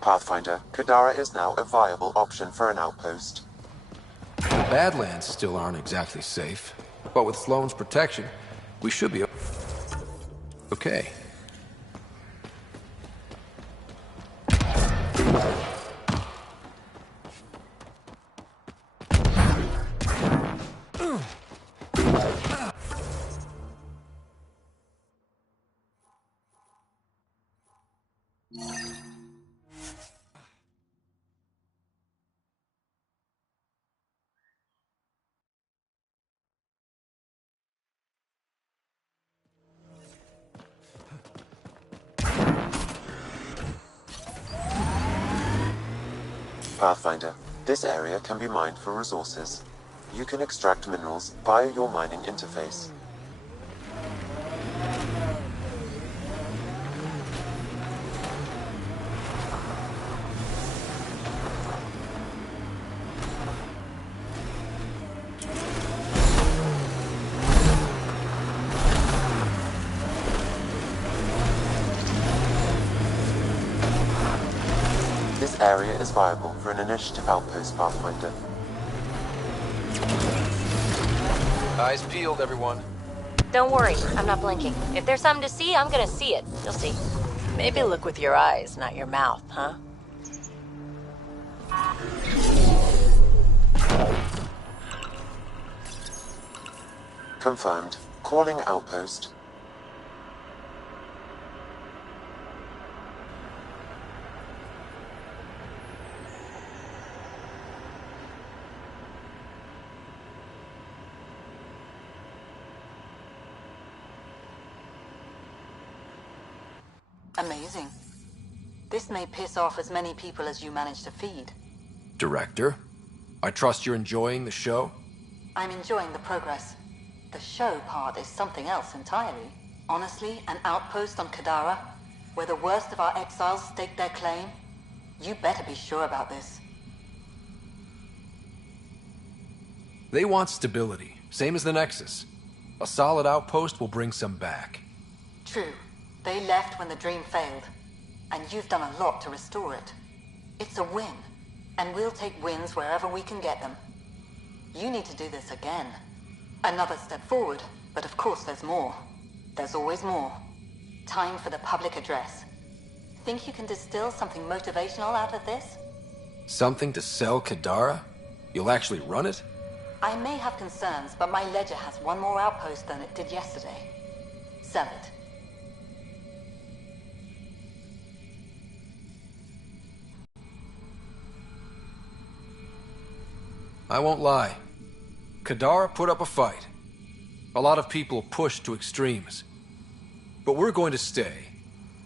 Pathfinder, Kadara is now a viable option for an outpost. The Badlands still aren't exactly safe, but with Sloane's protection, we should be okay. Pathfinder, this area can be mined for resources. You can extract minerals via your mining interface. This area is viable for an initiative outpost, Pathfinder. Eyes peeled, everyone. Don't worry, I'm not blinking. If there's something to see, I'm gonna see it. You'll see. Maybe look with your eyes, not your mouth, huh? Confirmed. Calling outpost. Amazing. This may piss off as many people as you manage to feed. Director, I trust you're enjoying the show? I'm enjoying the progress. The show part is something else entirely. Honestly, an outpost on Kadara, where the worst of our exiles stake their claim, you better be sure about this. They want stability, same as the Nexus. A solid outpost will bring some back. True. They left when the dream failed, and you've done a lot to restore it. It's a win, and we'll take wins wherever we can get them. You need to do this again. Another step forward, but of course there's more. There's always more. Time for the public address. Think you can distill something motivational out of this? Something to sell Kadara? You'll actually run it? I may have concerns, but my ledger has one more outpost than it did yesterday. Sell it. I won't lie. Kadara put up a fight. A lot of people pushed to extremes. But we're going to stay.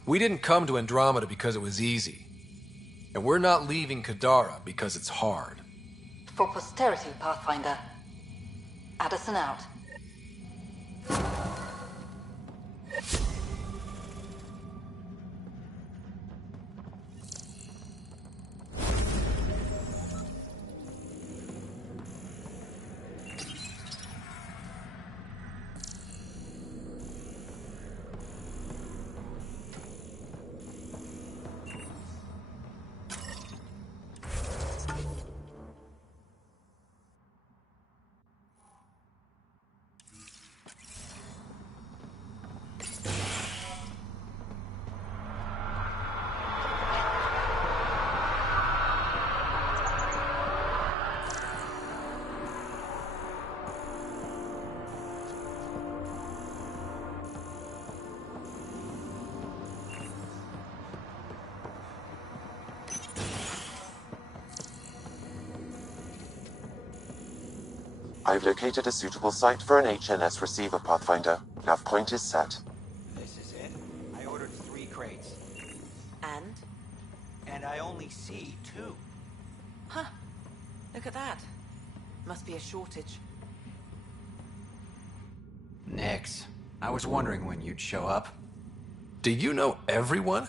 We didn't come to Andromeda because it was easy. And we're not leaving Kadara because it's hard. For posterity, Pathfinder. Addison out. I've located a suitable site for an HNS receiver, Pathfinder. Nav point is set. This is it. I ordered 3 crates. And? And I only see 2. Huh. Look at that. Must be a shortage. Nix. I was wondering when you'd show up. Do you know everyone?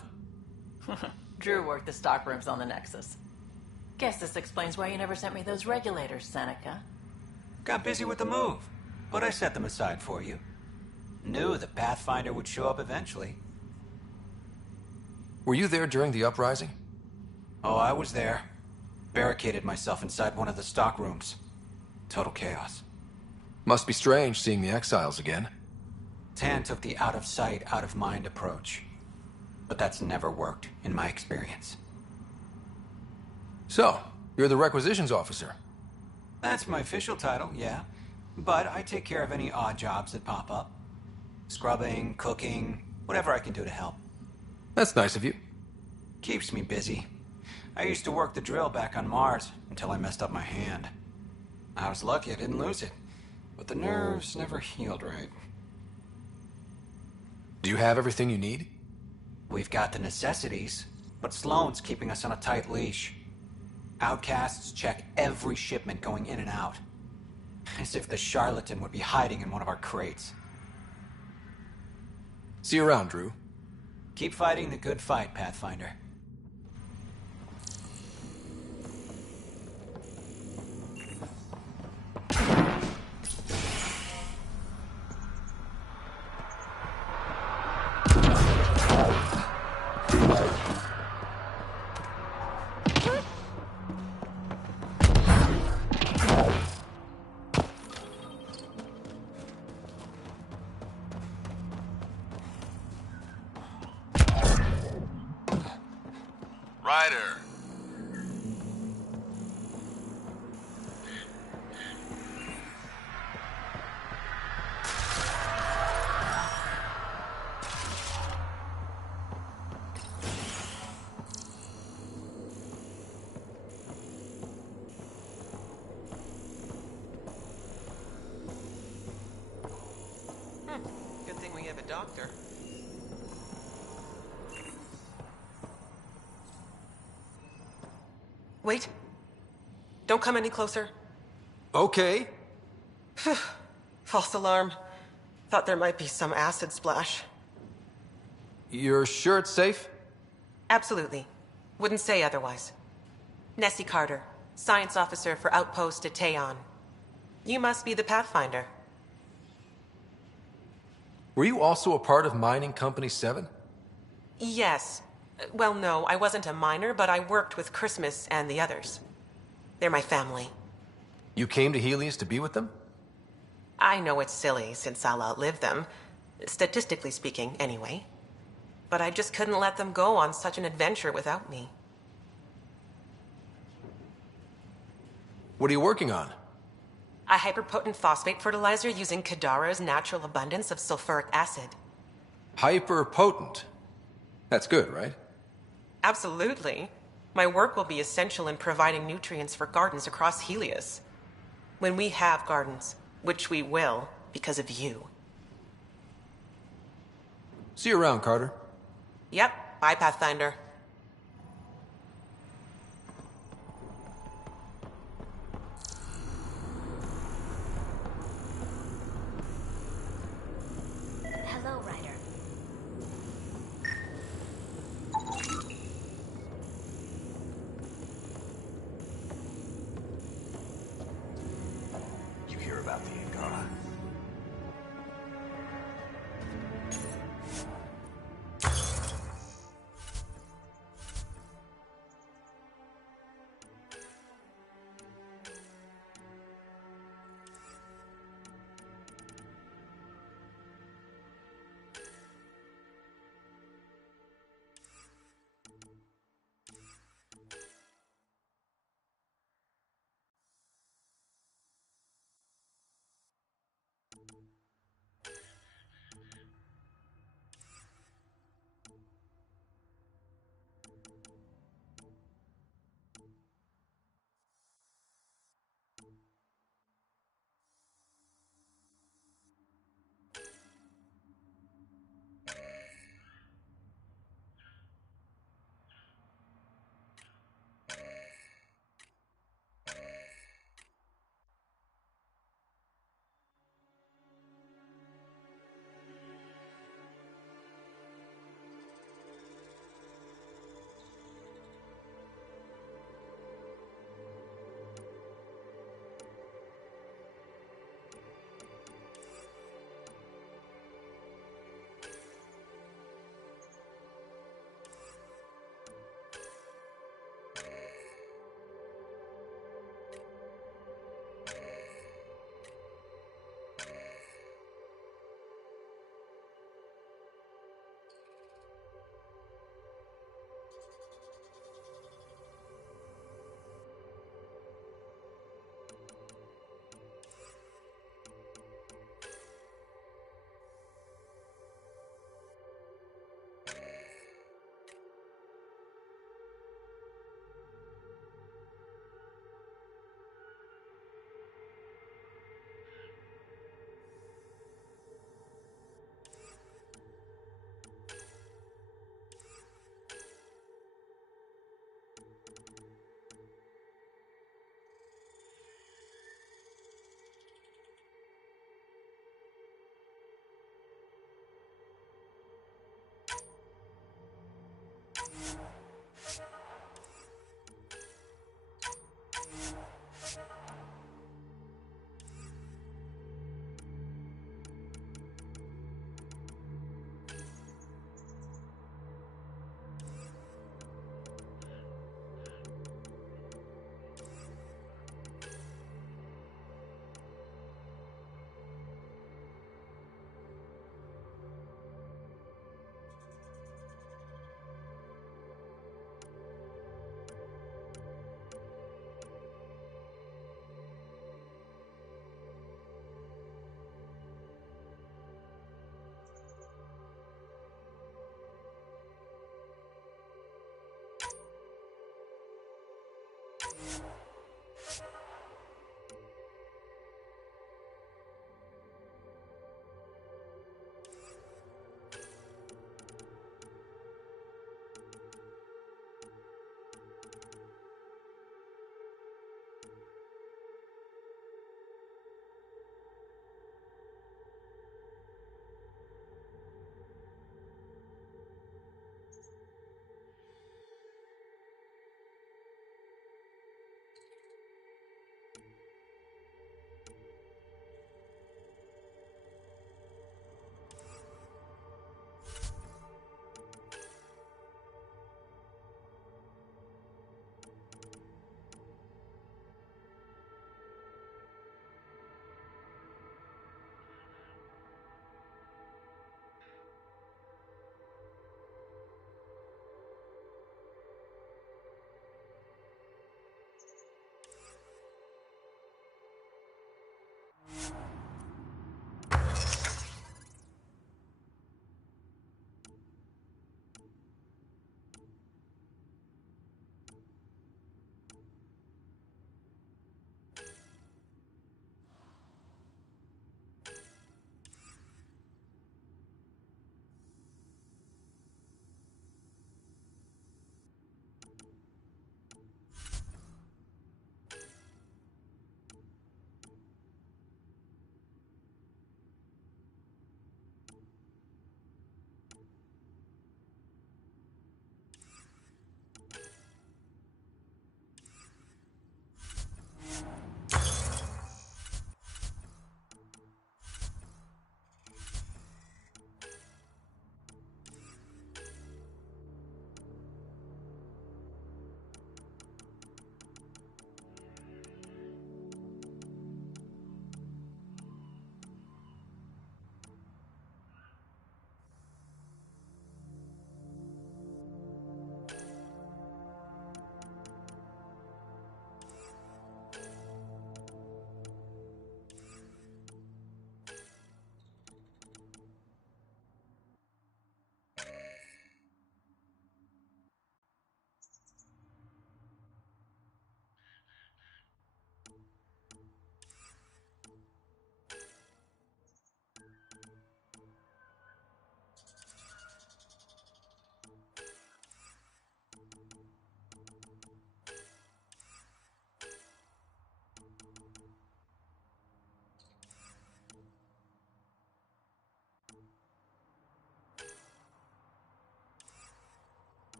Drew worked the stockrooms on the Nexus. Guess this explains why you never sent me those regulators, Seneca. Got busy with the move, but I set them aside for you. Knew the Pathfinder would show up eventually. Were you there during the uprising? Oh, I was there. Barricaded myself inside one of the stock rooms. Total chaos. Must be strange seeing the exiles again. Tan took the out-of-sight, out-of-mind approach. But that's never worked, in my experience. So, you're the requisitions officer. That's my official title, yeah. But I take care of any odd jobs that pop up. Scrubbing, cooking, whatever I can do to help. That's nice of you. Keeps me busy. I used to work the drill back on Mars until I messed up my hand. I was lucky I didn't lose it, but the nerves never healed right. Do you have everything you need? We've got the necessities, but Sloane's keeping us on a tight leash. Outcasts check every shipment going in and out. As if the charlatan would be hiding in one of our crates. See you around, Drew. Keep fighting the good fight, Pathfinder. Ryder. Good thing we have a doctor. Wait. Don't come any closer. Okay. False alarm. Thought there might be some acid splash. You're sure it's safe? Absolutely. Wouldn't say otherwise. Nessie Carter, Science Officer for Outpost at Teon. You must be the Pathfinder. Were you also a part of Mining Company 7? Yes. Well, no, I wasn't a miner, but I worked with Christmas and the others. They're my family. You came to Helios to be with them? I know it's silly, since I'll outlive them. Statistically speaking, anyway. But I just couldn't let them go on such an adventure without me. What are you working on? A hyperpotent phosphate fertilizer using Kadara's natural abundance of sulfuric acid. Hyper-potent. That's good, right? Absolutely. My work will be essential in providing nutrients for gardens across Helios. When we have gardens, which we will, because of you. See you around, Carter. Yep, bye, Pathfinder. Hello, Ryder. You hear about the Angara?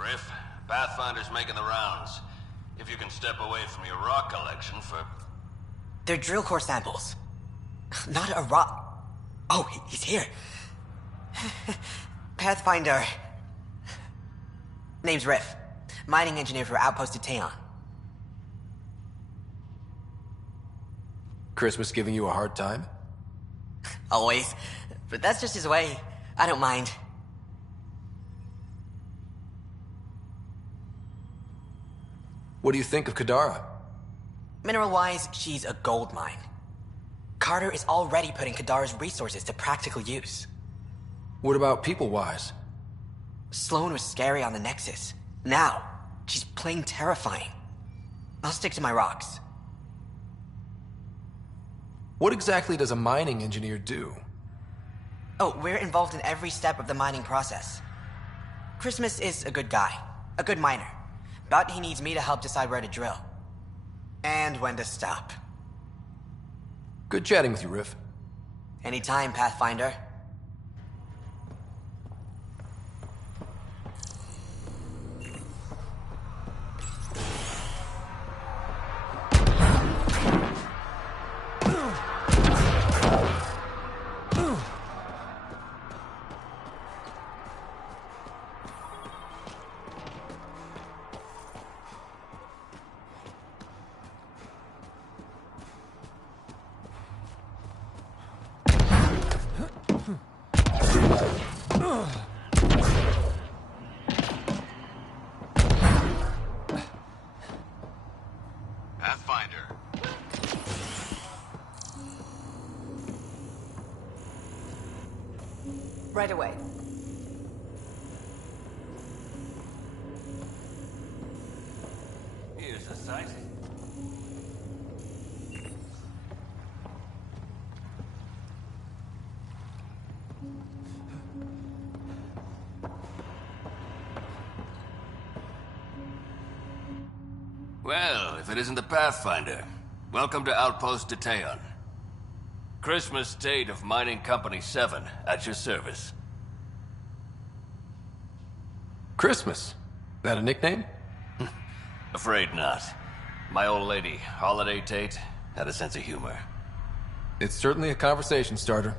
Riff, Pathfinder's making the rounds. If you can step away from your rock collection for... They're drill core samples. Not a rock. Oh, he's here. Pathfinder. Name's Riff. Mining engineer for Outpost of Teon. Christmas giving you a hard time? Always. But that's just his way. I don't mind. What do you think of Kadara? Mineral-wise, she's a gold mine. Carter is already putting Kadara's resources to practical use. What about people-wise? Sloan was scary on the Nexus. Now, she's plain terrifying. I'll stick to my rocks. What exactly does a mining engineer do? Oh, we're involved in every step of the mining process. Christmas is a good guy. A good miner. But he needs me to help decide where to drill. And when to stop. Good chatting with you, Riff. Anytime, Pathfinder. Pathfinder. Right away. Here's a sight. Well, if it isn't the Pathfinder, welcome to Outpost Detaeon. Christmas State of Mining Company 7, at your service. Christmas. That a nickname? Afraid not. My old lady, Holiday Tate, had a sense of humor. It's certainly a conversation starter.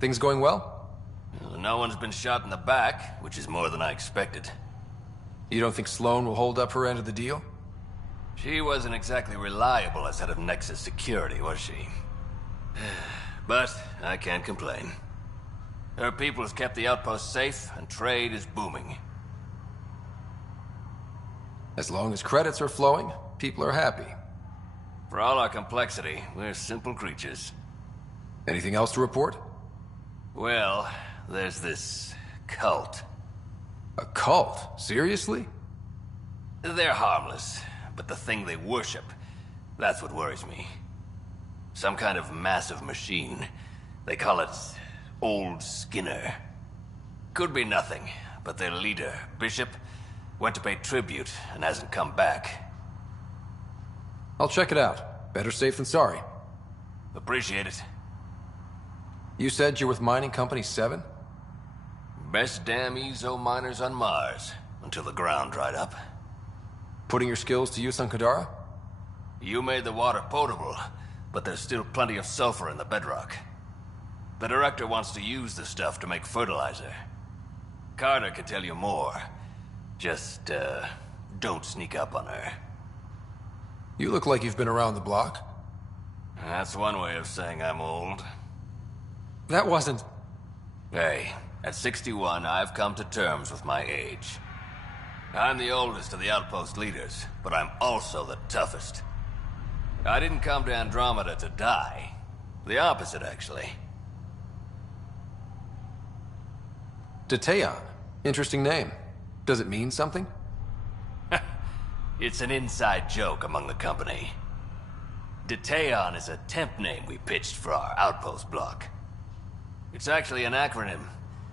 Things going well? Well, no one's been shot in the back, which is more than I expected. You don't think Sloane will hold up her end of the deal? She wasn't exactly reliable as head of Nexus security, was she? But I can't complain. Her people has kept the outpost safe, and trade is booming. As long as credits are flowing, people are happy. For all our complexity, we're simple creatures. Anything else to report? Well, there's this cult. A cult? Seriously? They're harmless, but the thing they worship, that's what worries me. Some kind of massive machine. They call it Old Skinner. Could be nothing, but their leader, Bishop, went to pay tribute and hasn't come back. I'll check it out. Better safe than sorry. Appreciate it. You said you're with Mining Company 7? Best damn ezo miners on Mars, until the ground dried up. Putting your skills to use on Kadara? You made the water potable, but there's still plenty of sulfur in the bedrock. The director wants to use the stuff to make fertilizer. Carter can tell you more. Just, don't sneak up on her. You look like you've been around the block. That's one way of saying I'm old. That wasn't... Hey, at 61, I've come to terms with my age. I'm the oldest of the outpost leaders, but I'm also the toughest. I didn't come to Andromeda to die. The opposite, actually. Detaeon. Interesting name. Does it mean something? It's an inside joke among the company. Detaeon is a temp name we pitched for our outpost block. It's actually an acronym.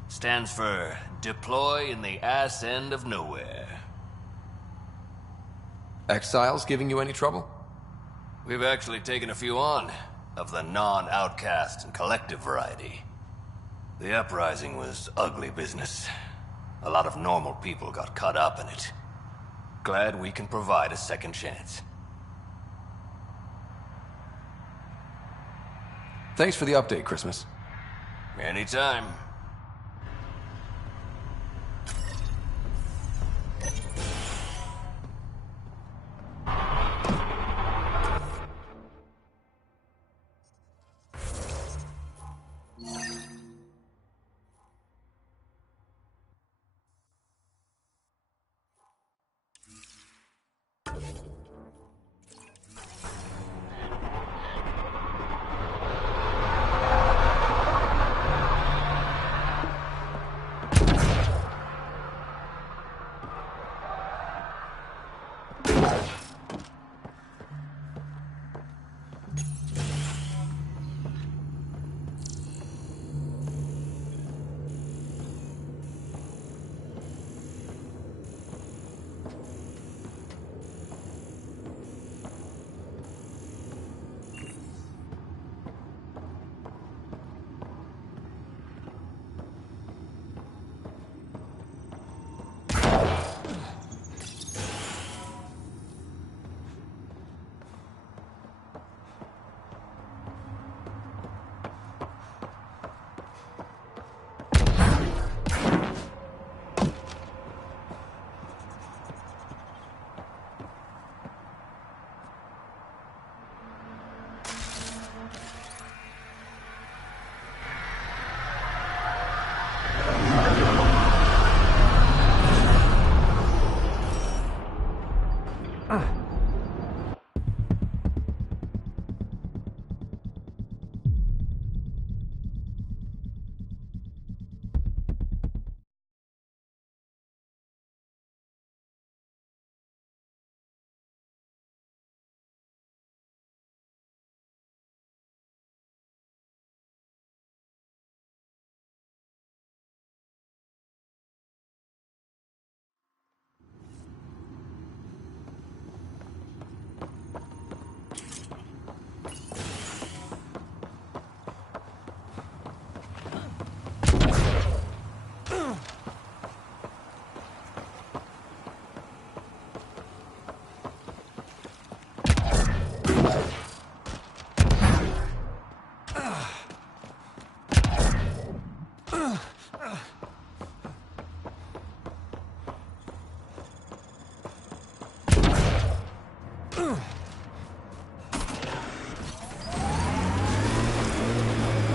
Stands for Deploy in the Ass End of Nowhere. Exiles giving you any trouble? We've actually taken a few on, of the non-outcast and collective variety. The uprising was ugly business. A lot of normal people got caught up in it. Glad we can provide a second chance. Thanks for the update, Christmas. Anytime.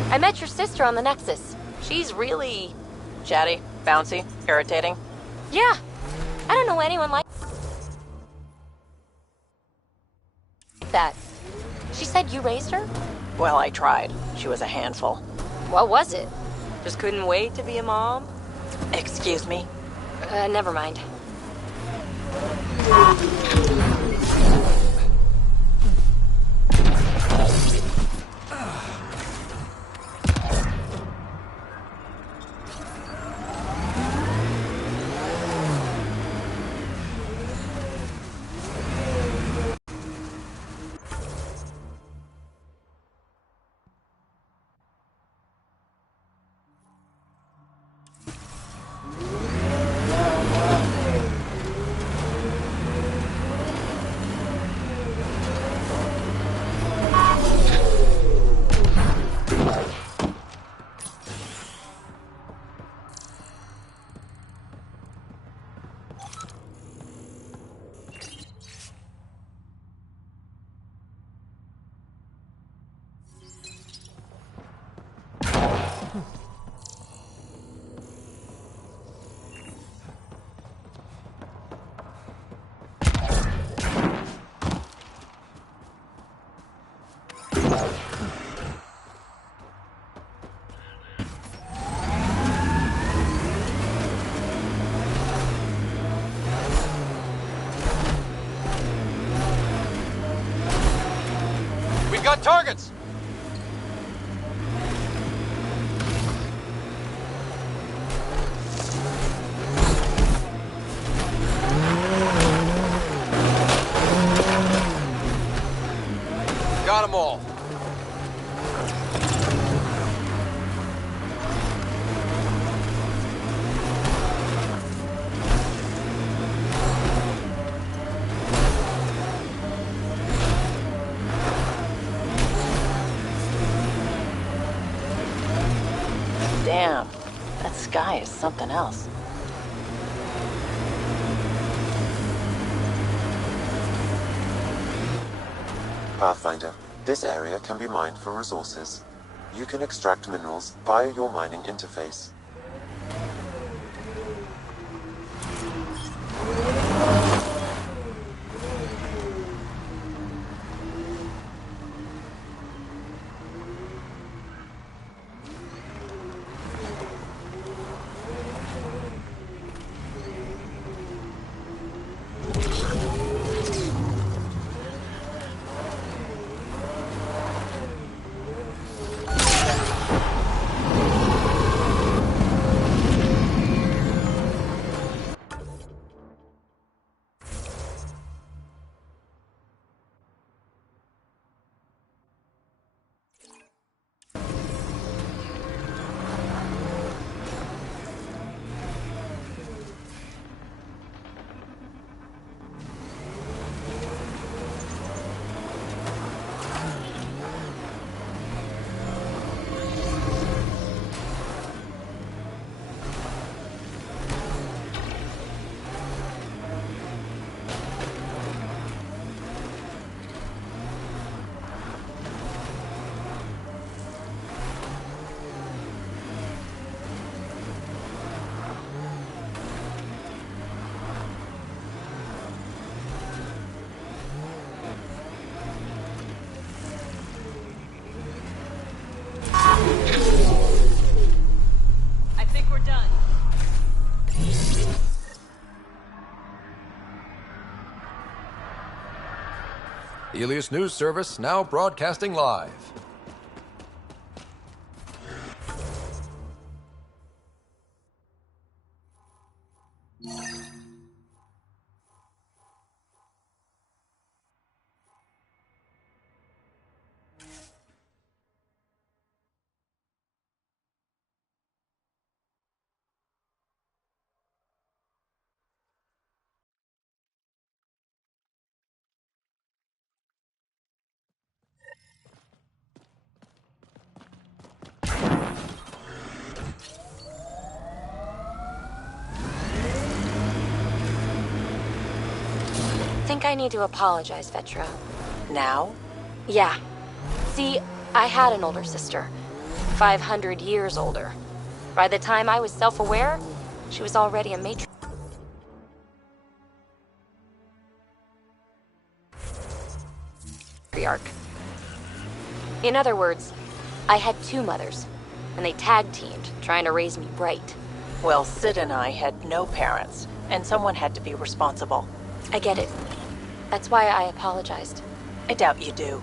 I met your sister on the Nexus. She's really... Chatty, bouncy, irritating. Yeah. I don't know anyone like that. She said you raised her? Well, I tried. She was a handful. What was it? Just couldn't wait to be a mom? Excuse me? Never mind. We got targets! Got them all. Damn, that sky is something else. Pathfinder, this area can be mined for resources. You can extract minerals via your mining interface. Helios News Service now broadcasting live. Think I need to apologize, Vetra. Now? Yeah. See, I had an older sister. 500 years older. By the time I was self-aware, she was already a matriarch. In other words, I had two mothers, and they tag-teamed, trying to raise me right. Well, Sid and I had no parents, and someone had to be responsible. I get it. That's why I apologized. I doubt you do.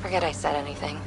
Forget I said anything.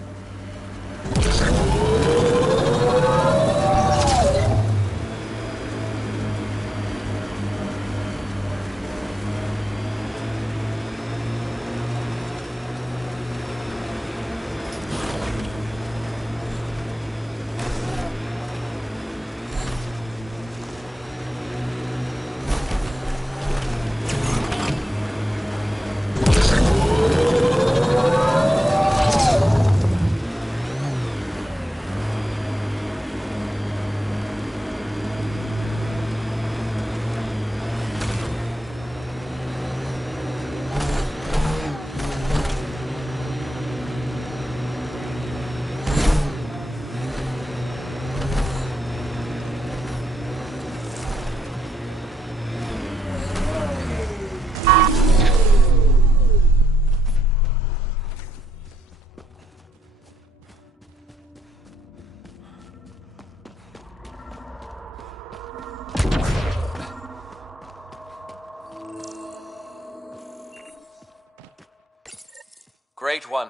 Great One,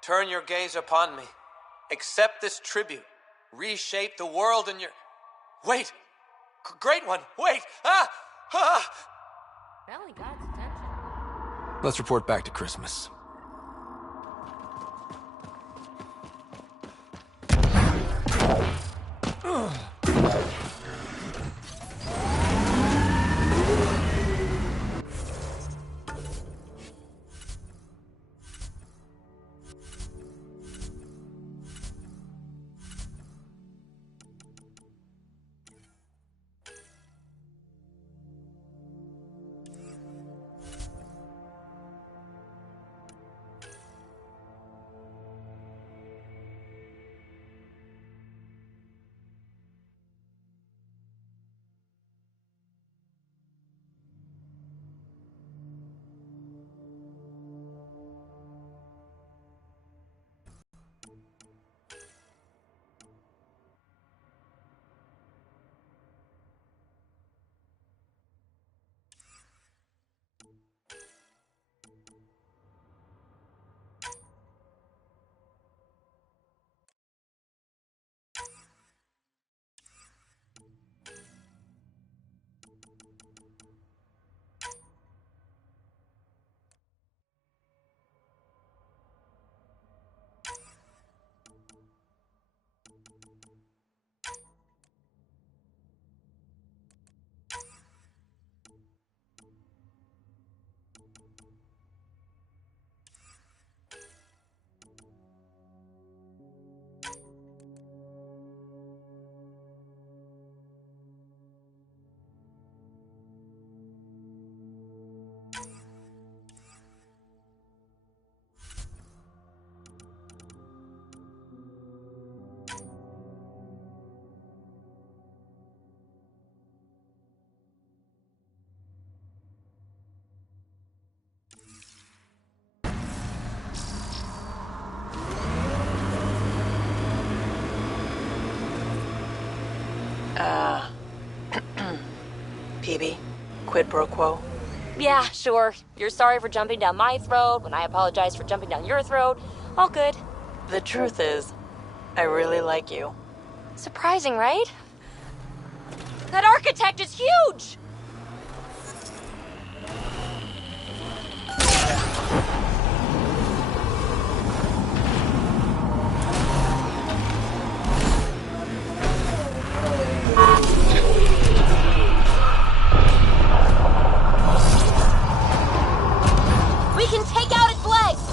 turn your gaze upon me. Accept this tribute. Reshape the world in your... Wait! Great One, wait! Ah! Ah! Really got its attention. Let's report back to Christmas. PB, quid pro quo. Yeah, sure. You're sorry for jumping down my throat when I apologize for jumping down your throat. All good. The truth is, I really like you. Surprising, right? That architect is huge! We can take out its legs!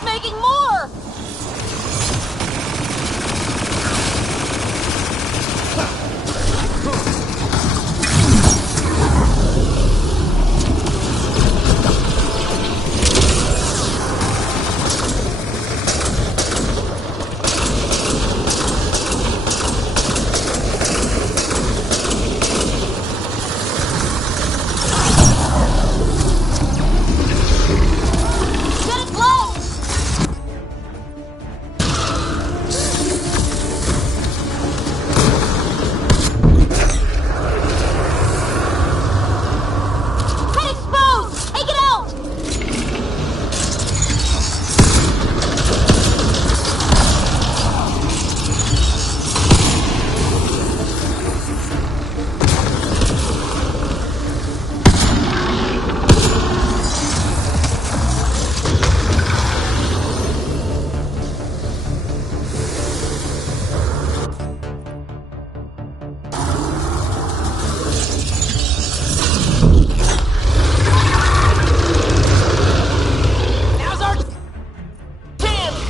It's making more! Get its legs! Head exposed! Take it out! Now's our chance!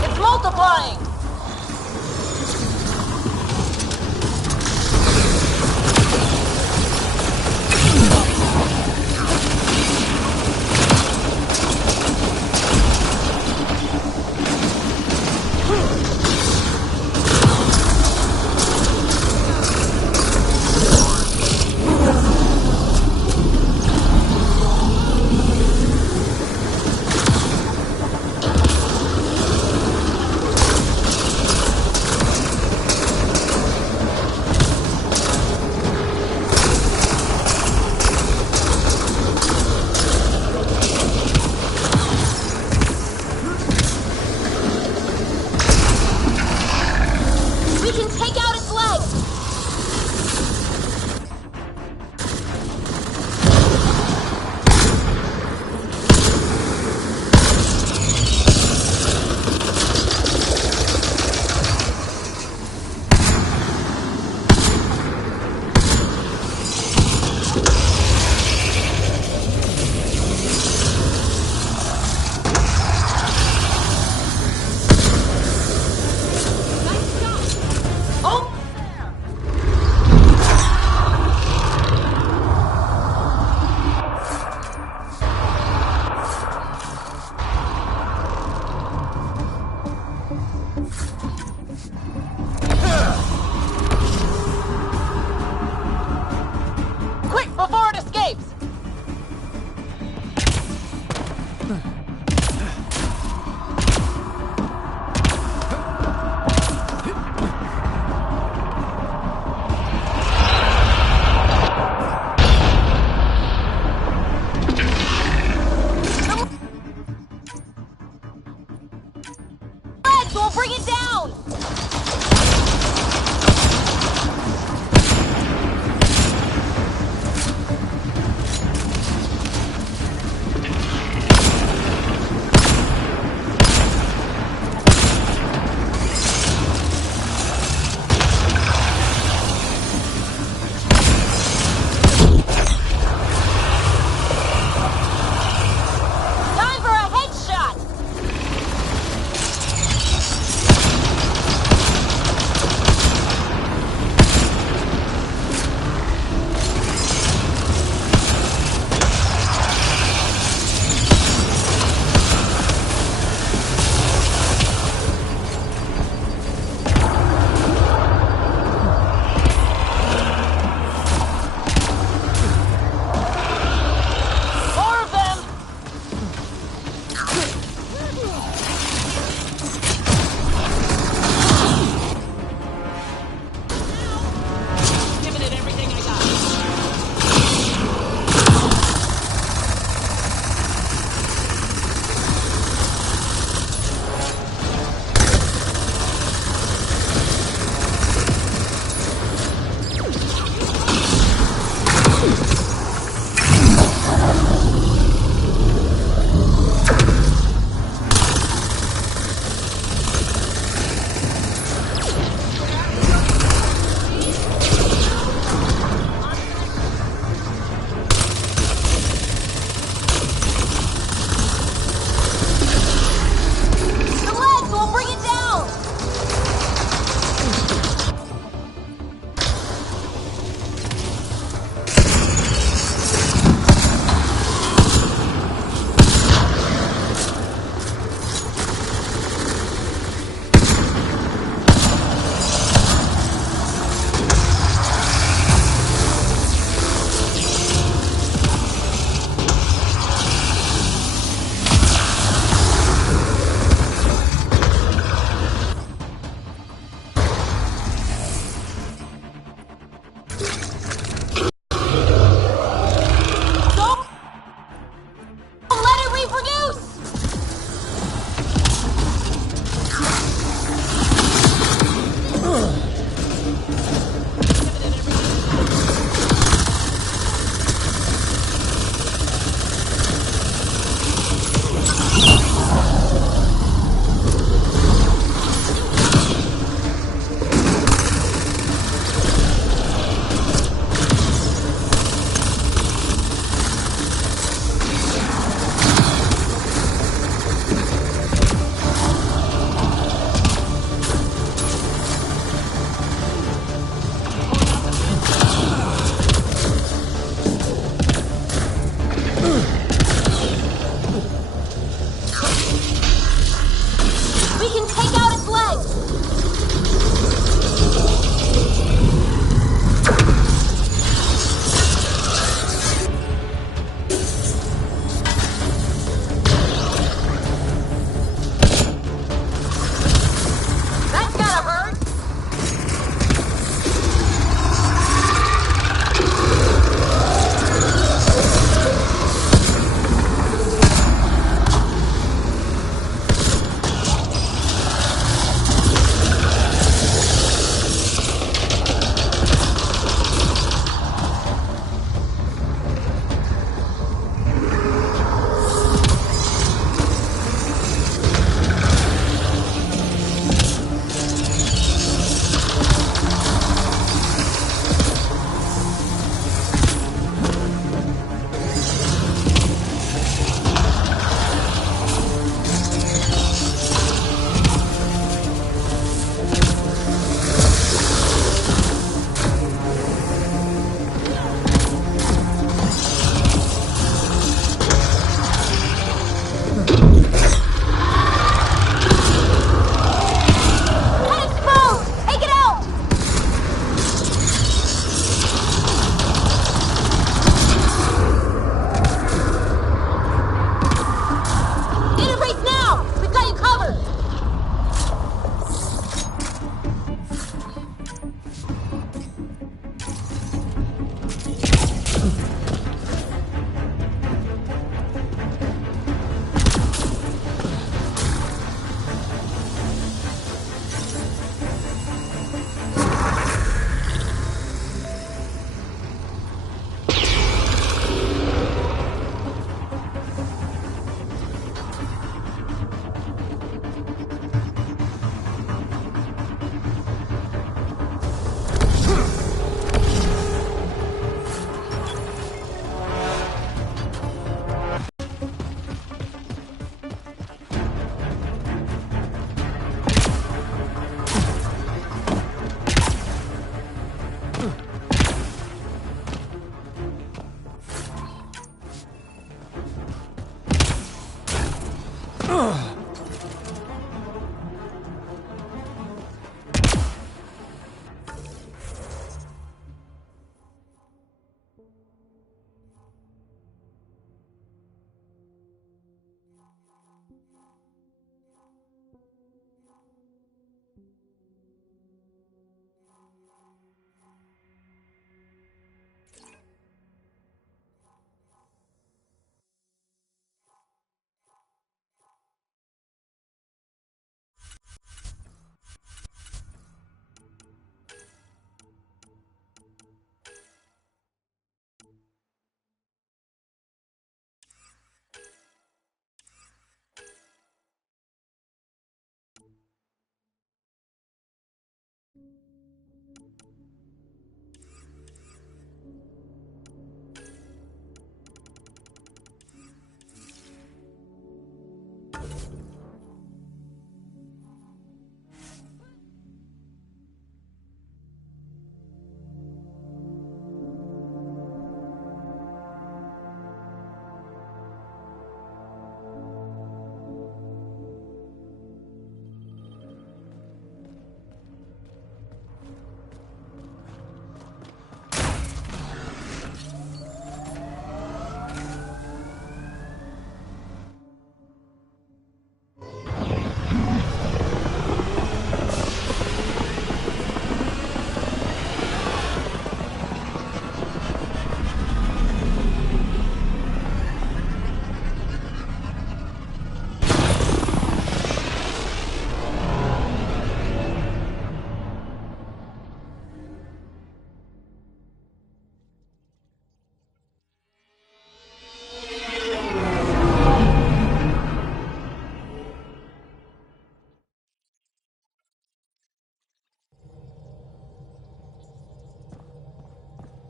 It's multiplying! We can take out its legs! Guys, stop! Oh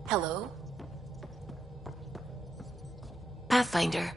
Hello? Pathfinder.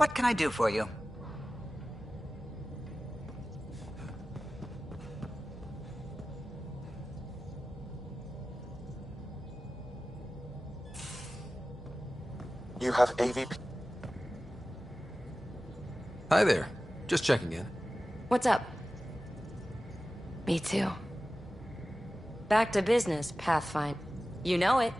What can I do for you? You have AVP. Hi there. Just checking in. What's up? Me too. Back to business, Pathfinder. You know it.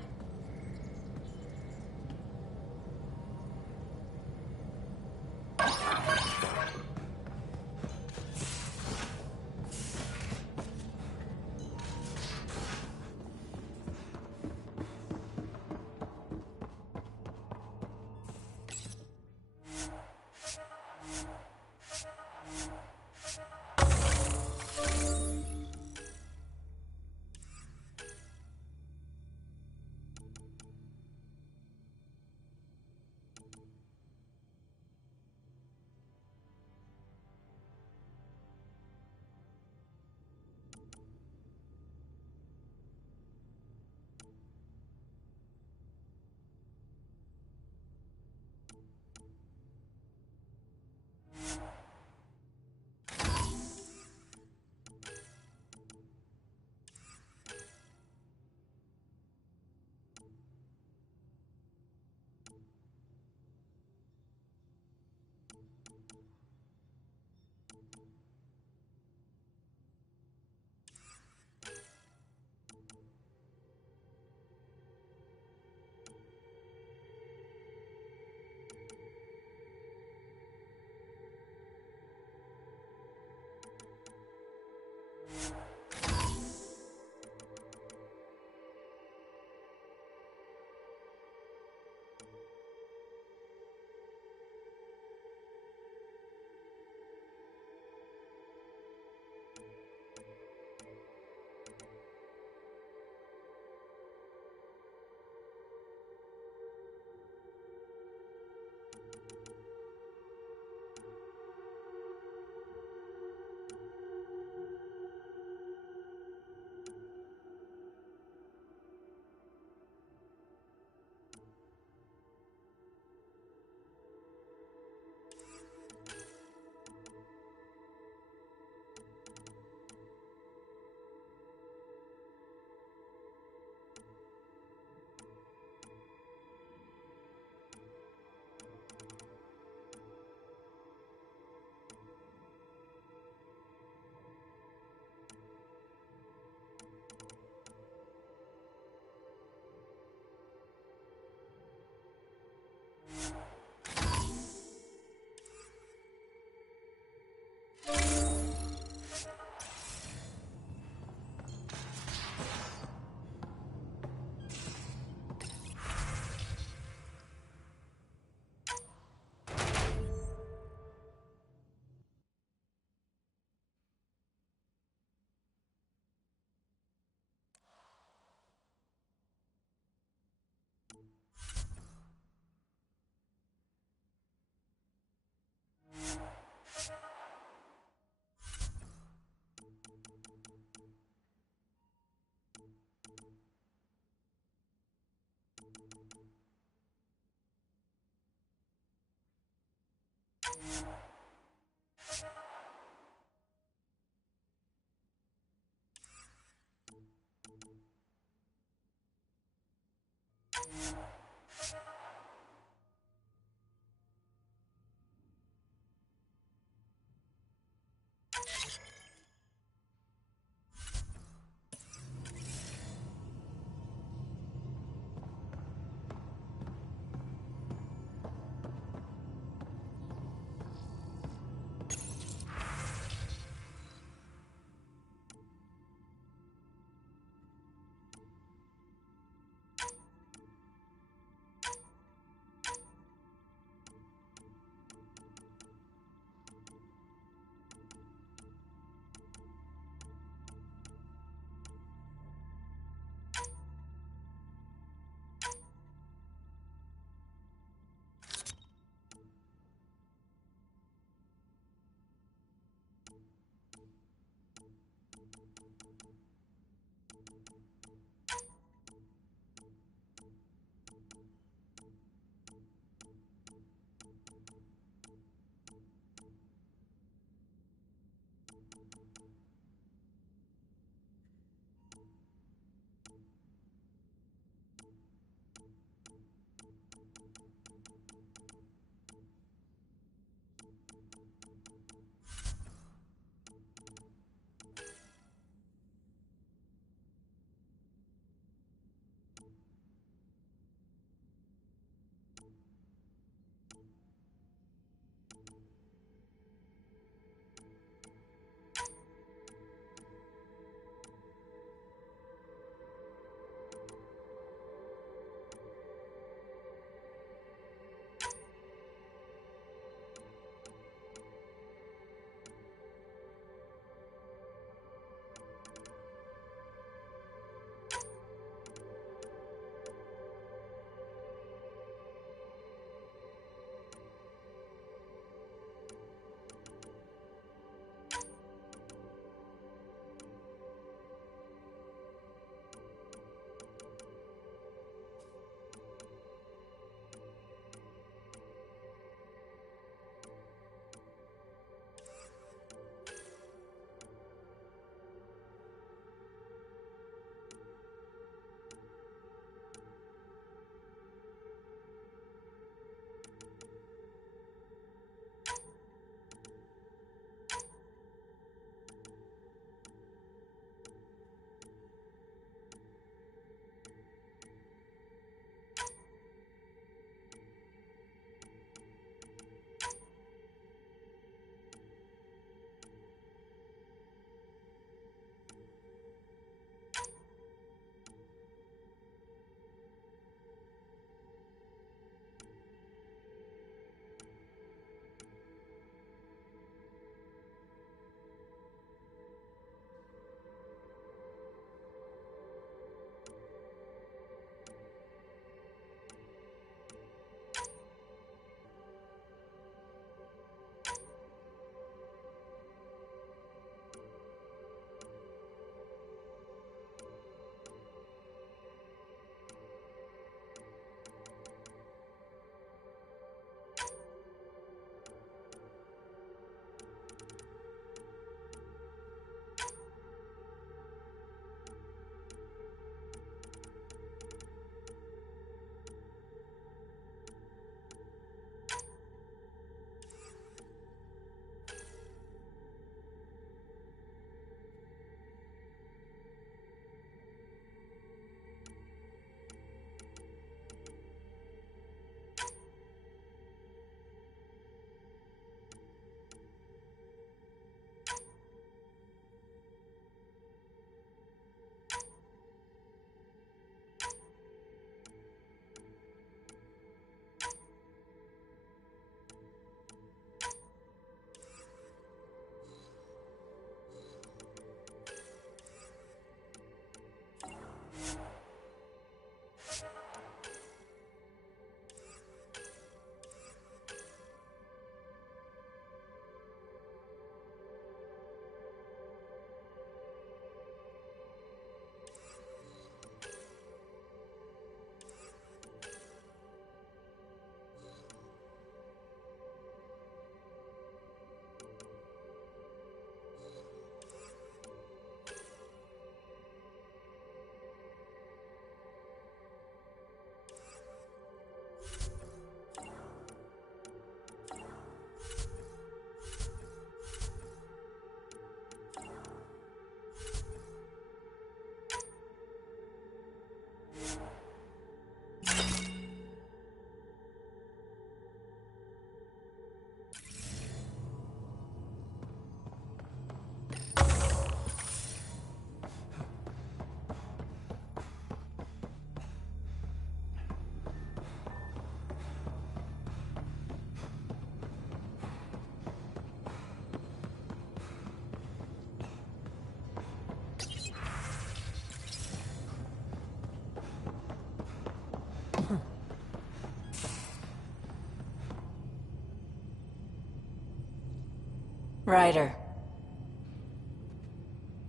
Ryder.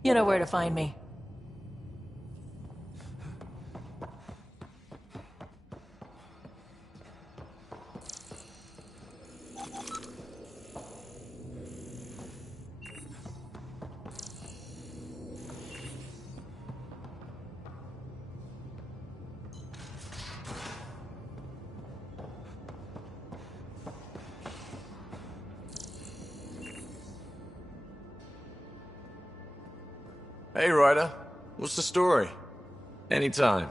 You know where to find me. Hey, Ryder. What's the story? Anytime.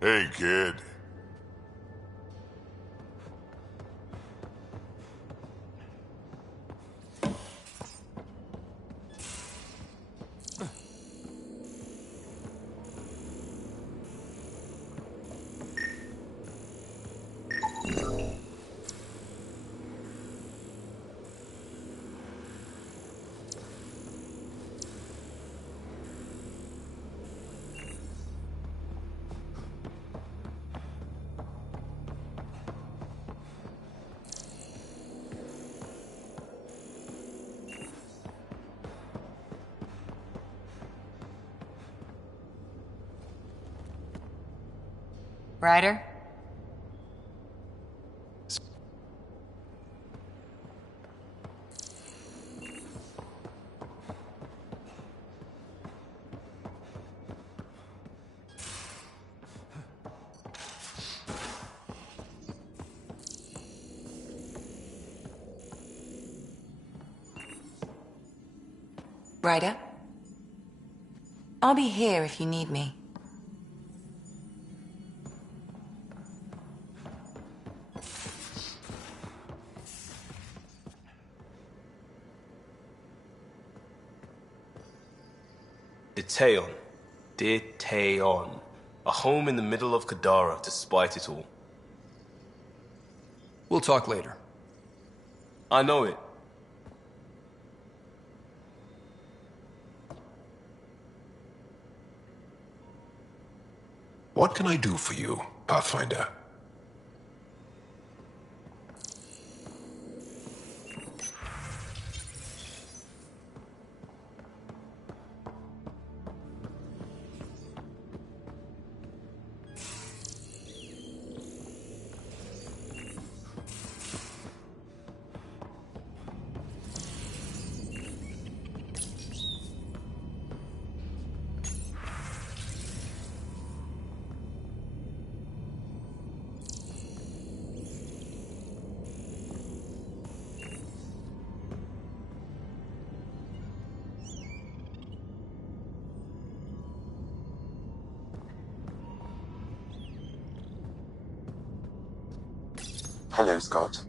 Hey, kid. Ryder? Ryder? I'll be here if you need me. Deteon. Deteon. A home in the middle of Kadara, despite it all. We'll talk later. I know it. What can I do for you, Pathfinder? Hello, Scott.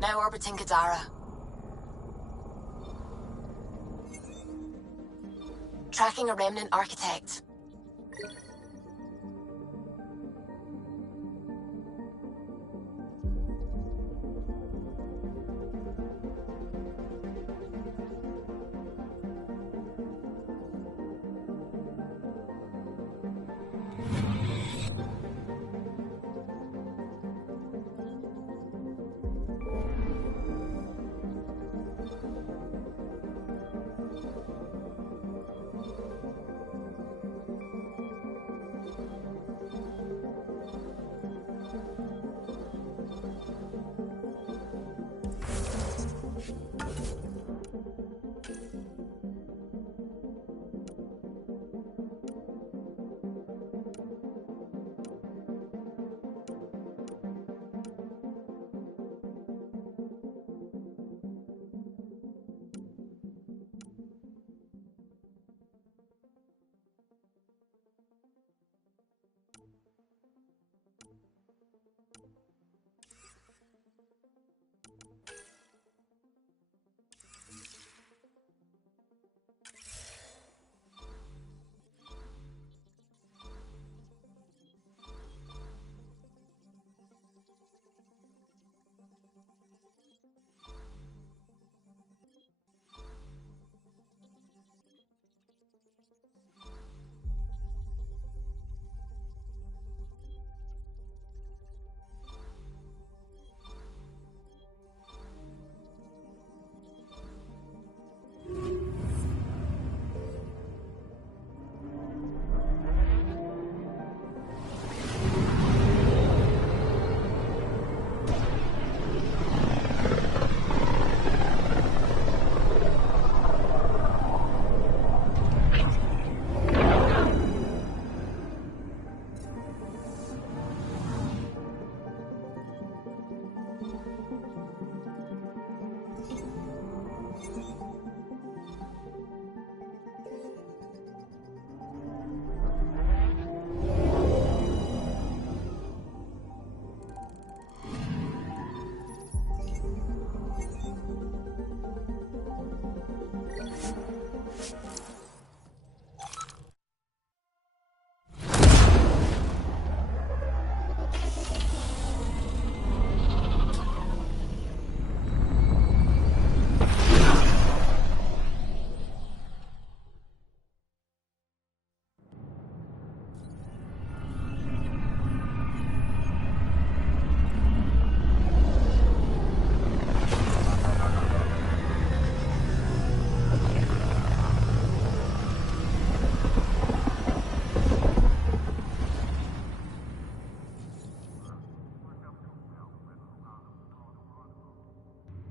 Now orbiting Kadara. Tracking a remnant architect.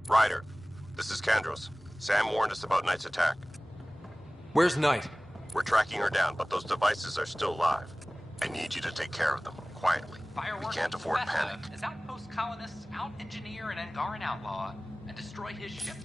Ryder, this is Kandros. Sam warned us about Knight's attack. Where's Knight? We're tracking her down, but those devices are still live. I need you to take care of them, quietly. We can't afford panic. As outpost colonists out-engineer an Angaran outlaw and destroy his ship.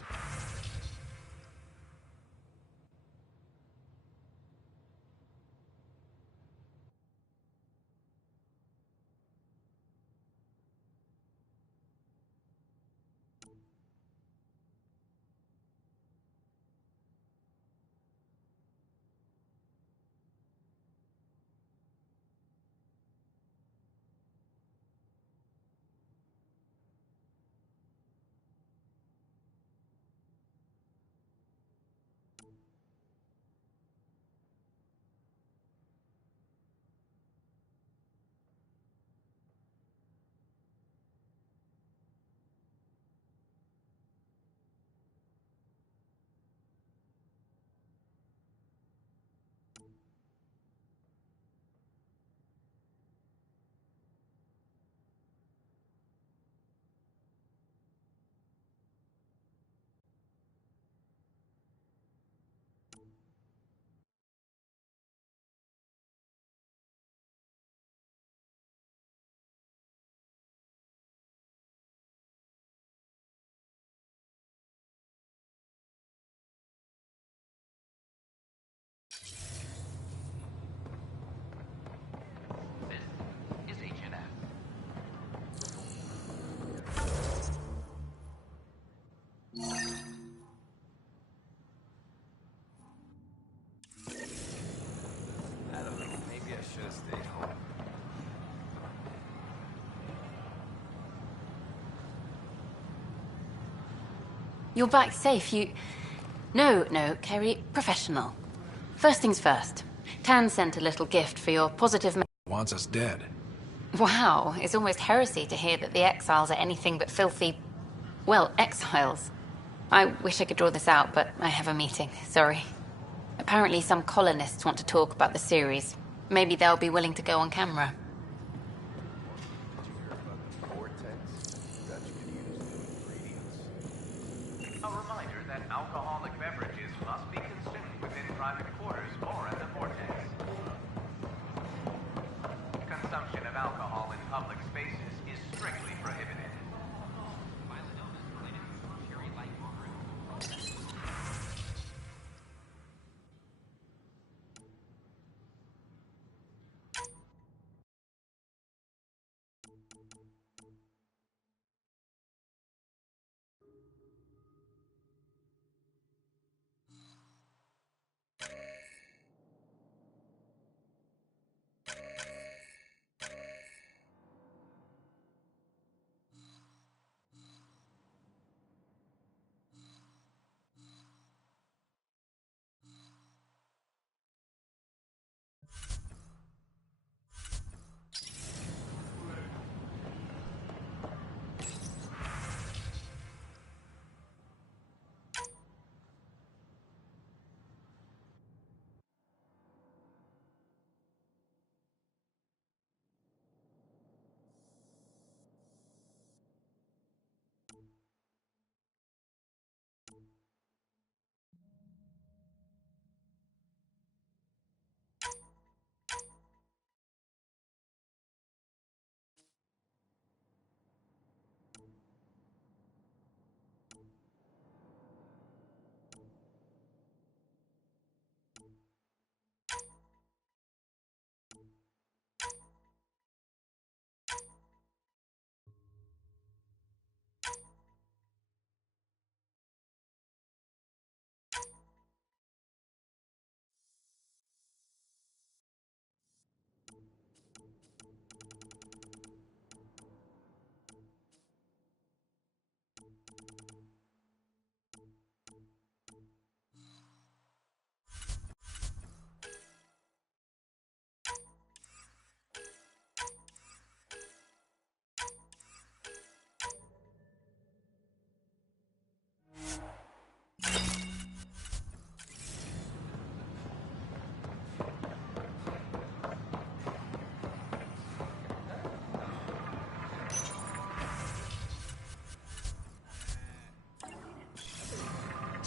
stayed home. You're back safe, No, Kerry, professional. First things first. Tan sent a little gift for your positive... Wants us dead. Wow, it's almost heresy to hear that the exiles are anything but filthy... well, exiles. I wish I could draw this out, but I have a meeting. Sorry. Apparently some colonists want to talk about the series. Maybe they'll be willing to go on camera. A reminder that alcoholic beverages must be consumed within private quarters or at the vortex. Consumption of alcohol in public spaces is strictly prohibited.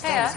Hiya.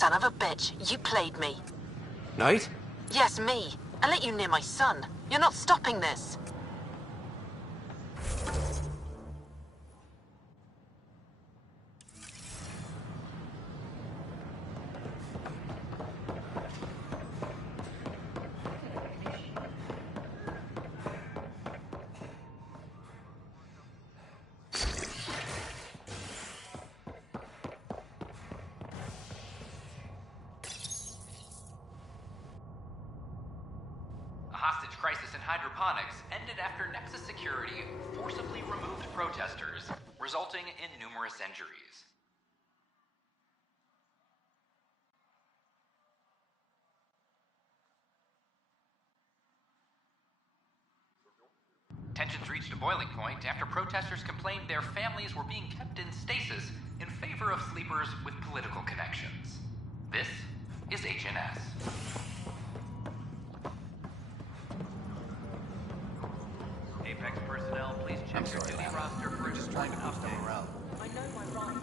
Son of a bitch, you played me. Knight? Yes, me. I let you near my son. You're not stopping this. hostage crisis in hydroponics ended after Nexus security forcibly removed protesters, resulting in numerous injuries. Tensions reached a boiling point after protesters complained their families were being kept in stasis in favor of sleepers with political connections. This is HNS. Apex personnel, please check your duty roster for employment update. I know my rights.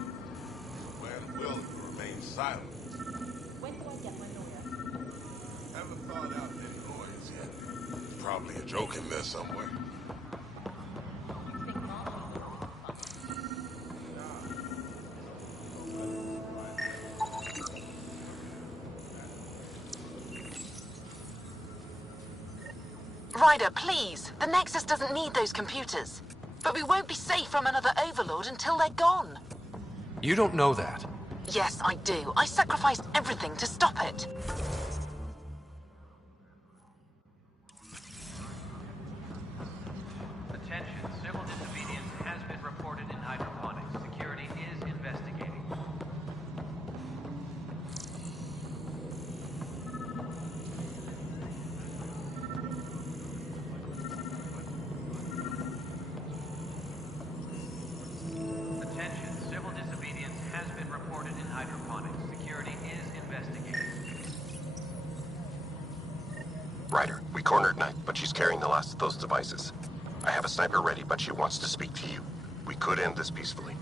Man will if you remain silent. When do I get my lawyer? Haven't thought out any lawyers yet. Probably a joke in there somewhere. Ryder, please. The Nexus doesn't need those computers. But we won't be safe from another Overlord until they're gone. You don't know that. Yes, I do. I sacrificed everything to stop it. Attention, civil disobedience has been reported in hydroponics. Security is investigating. Attention, civil disobedience has been reported in hydroponics. Security is investigating. Ryder, we cornered Knight, but she's carrying the last of those devices. I have a sniper ready, but she wants to speak to you. We could end this peacefully.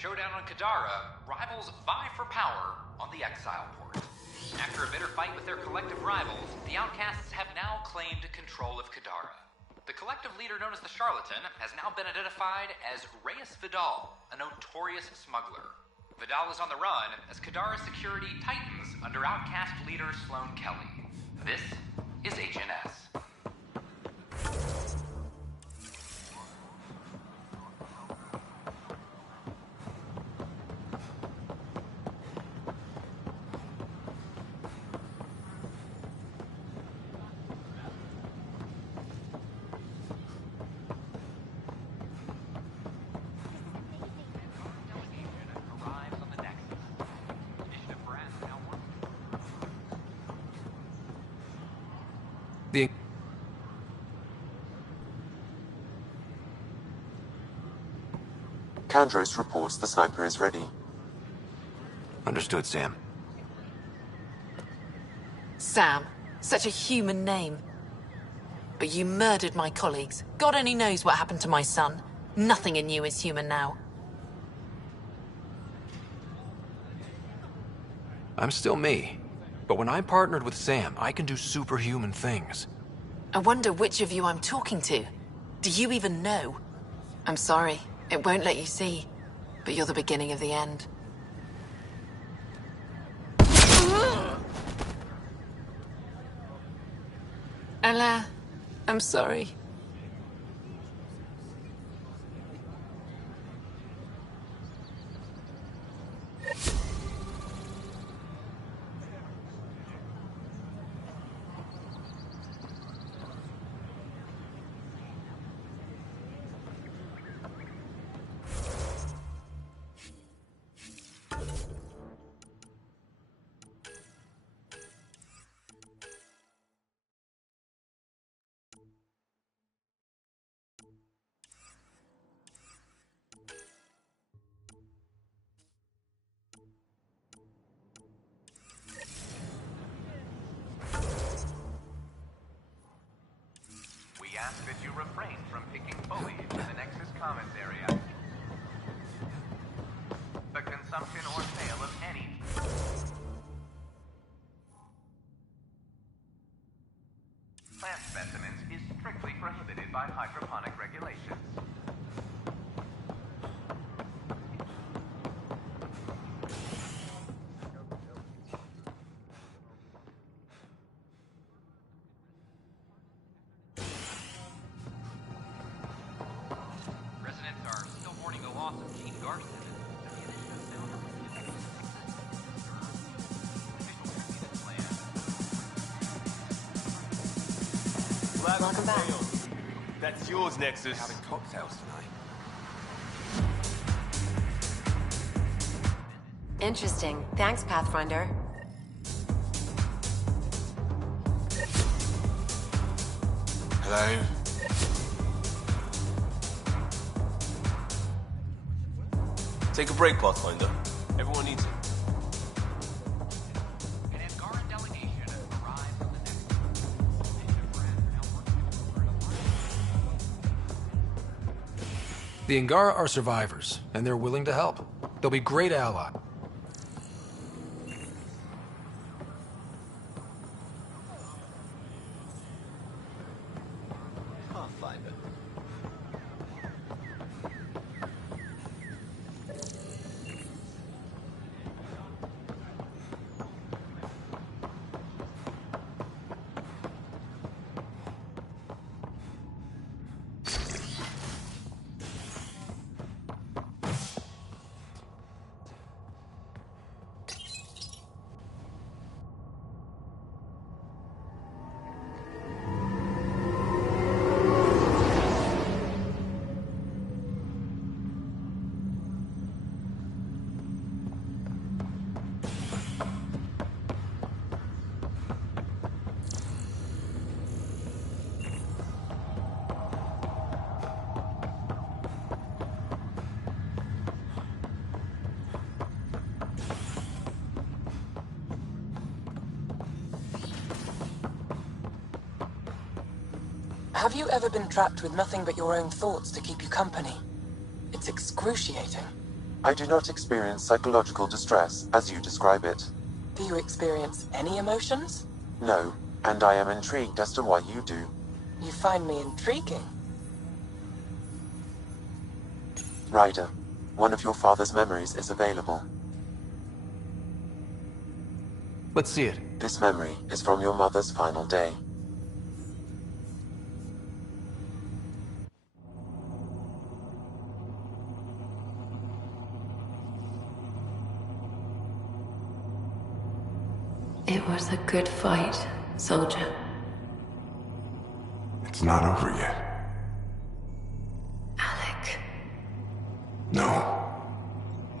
Showdown on Kadara, rivals vie for power on the Exile port. After a bitter fight with their collective rivals, the Outcasts have now claimed control of Kadara. The collective leader known as the Charlatan has now been identified as Reyes Vidal, a notorious smuggler. Vidal is on the run as Kadara security tightens under Outcast leader Sloan Kelly. This is HNS. The Kandros reports the sniper is ready. Understood, Sam. Sam. Such a human name. But you murdered my colleagues. God only knows what happened to my son. Nothing in you is human now. I'm still me. But when I'm partnered with Sam, I can do superhuman things. I wonder which of you I'm talking to. Do you even know? I'm sorry. It won't let you see. But you're the beginning of the end. Ella, I'm sorry. We ask that you refrain from picking foliage in the Nexus Commons area. The consumption or sale of any plant specimens is strictly prohibited by hydroponic regulations. Residents are still mourning the loss of Gene Garson. Welcome back. That's yours, Nexus. Having cocktails tonight. Interesting. Thanks, Pathfinder. Hello? Take a break, Pathfinder. Everyone needs it. An Angaran delegation arrives on the next. The Angara are survivors, and they're willing to help. They'll be great allies. Pathfinder. Have you ever been trapped with nothing but your own thoughts to keep you company? It's excruciating. I do not experience psychological distress, as you describe it. Do you experience any emotions? No, and I am intrigued as to why you do. You find me intriguing. Ryder, one of your father's memories is available. Let's see it. This memory is from your mother's final day. It was a good fight, soldier. It's not over yet. Alec. No.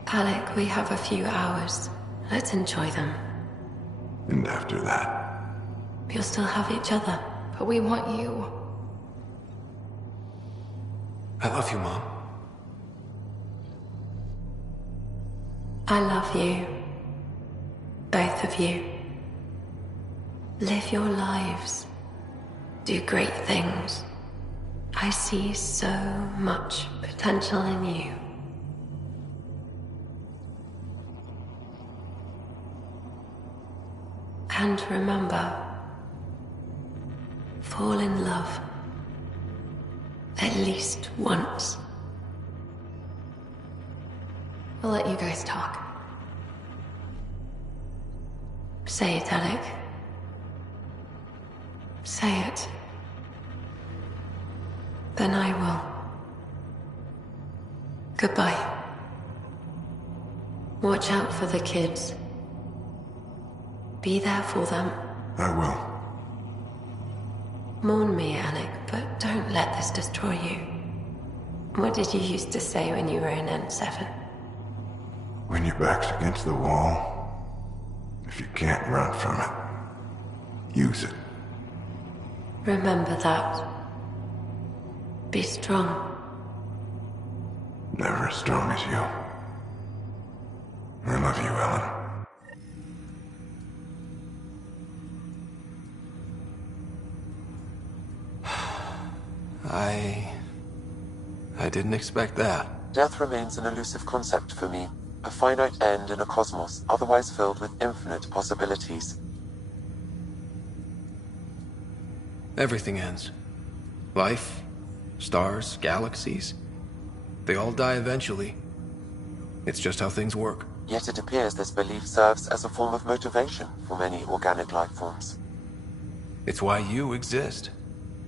Alec, we have a few hours. Let's enjoy them. And after that, We'll still have each other, but we want you. I love you, Mom. I love you. Both of you. Live your lives. Do great things. I see so much potential in you. And remember, fall in love. At least once. We'll let you guys talk. Say it, Alec. Say it. Then I will. Goodbye. Watch out for the kids. Be there for them. I will. Mourn me, Alec, but don't let this destroy you. What did you used to say when you were in N7? When your back's against the wall, if you can't run from it, use it. Remember that. Be strong. Never as strong as you. I love you, Ellen. I didn't expect that. Death remains an elusive concept for me, a finite end in a cosmos otherwise filled with infinite possibilities. Everything ends. Life, stars, galaxies. They all die eventually. It's just how things work. Yet it appears this belief serves as a form of motivation for many organic life forms. It's why you exist.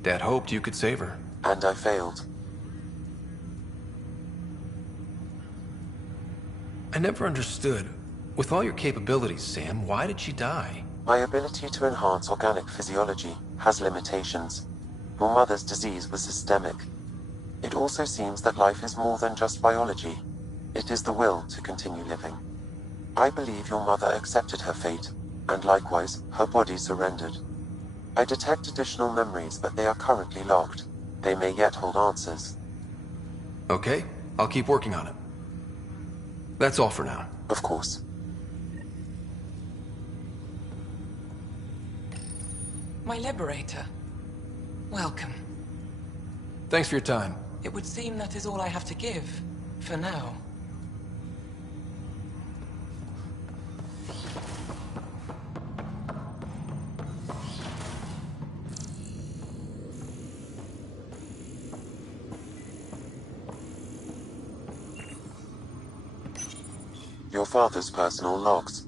Dad hoped you could save her. And I failed. I never understood. With all your capabilities, Sam, why did she die? My ability to enhance organic physiology has limitations. Your mother's disease was systemic. It also seems that life is more than just biology. It is the will to continue living. I believe your mother accepted her fate, and likewise, her body surrendered. I detect additional memories, but they are currently locked. They may yet hold answers. Okay, I'll keep working on it. That's all for now. Of course. My liberator. Welcome. Thanks for your time. It would seem that is all I have to give, for now. Your father's personal logs.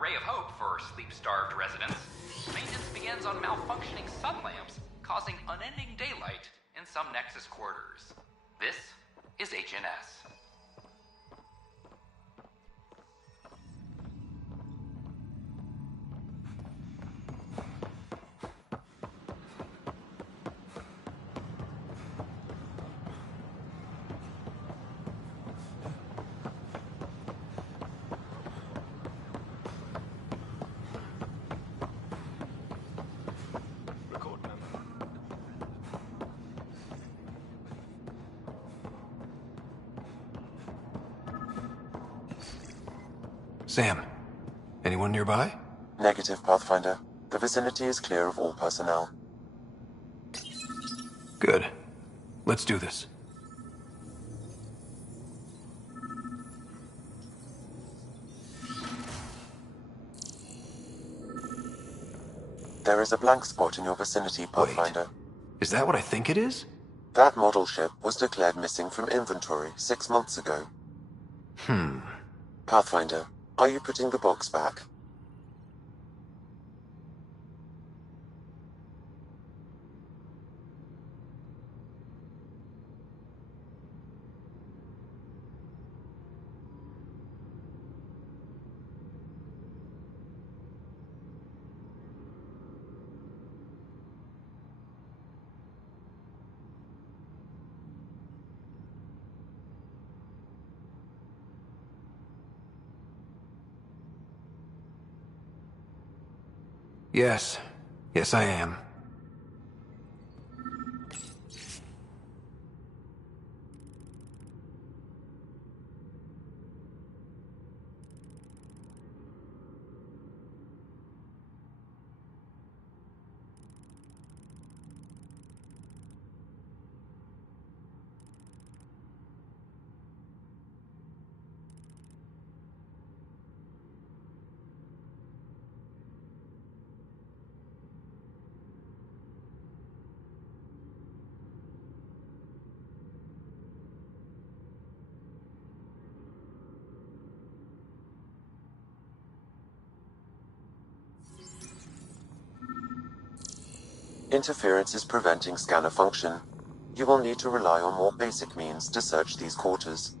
Ray of hope for sleep-starved residents. Maintenance begins on malfunctioning sun lamps, causing unending daylight in some Nexus quarters. This is HNS. Sam, anyone nearby? Negative, Pathfinder. The vicinity is clear of all personnel. Good. Let's do this. There is a blank spot in your vicinity, Pathfinder. Is that what I think it is? That model ship was declared missing from inventory 6 months ago. Pathfinder, are you putting the box back? Yes. Yes, I am. Interference is preventing scanner function. You will need to rely on more basic means to search these quarters.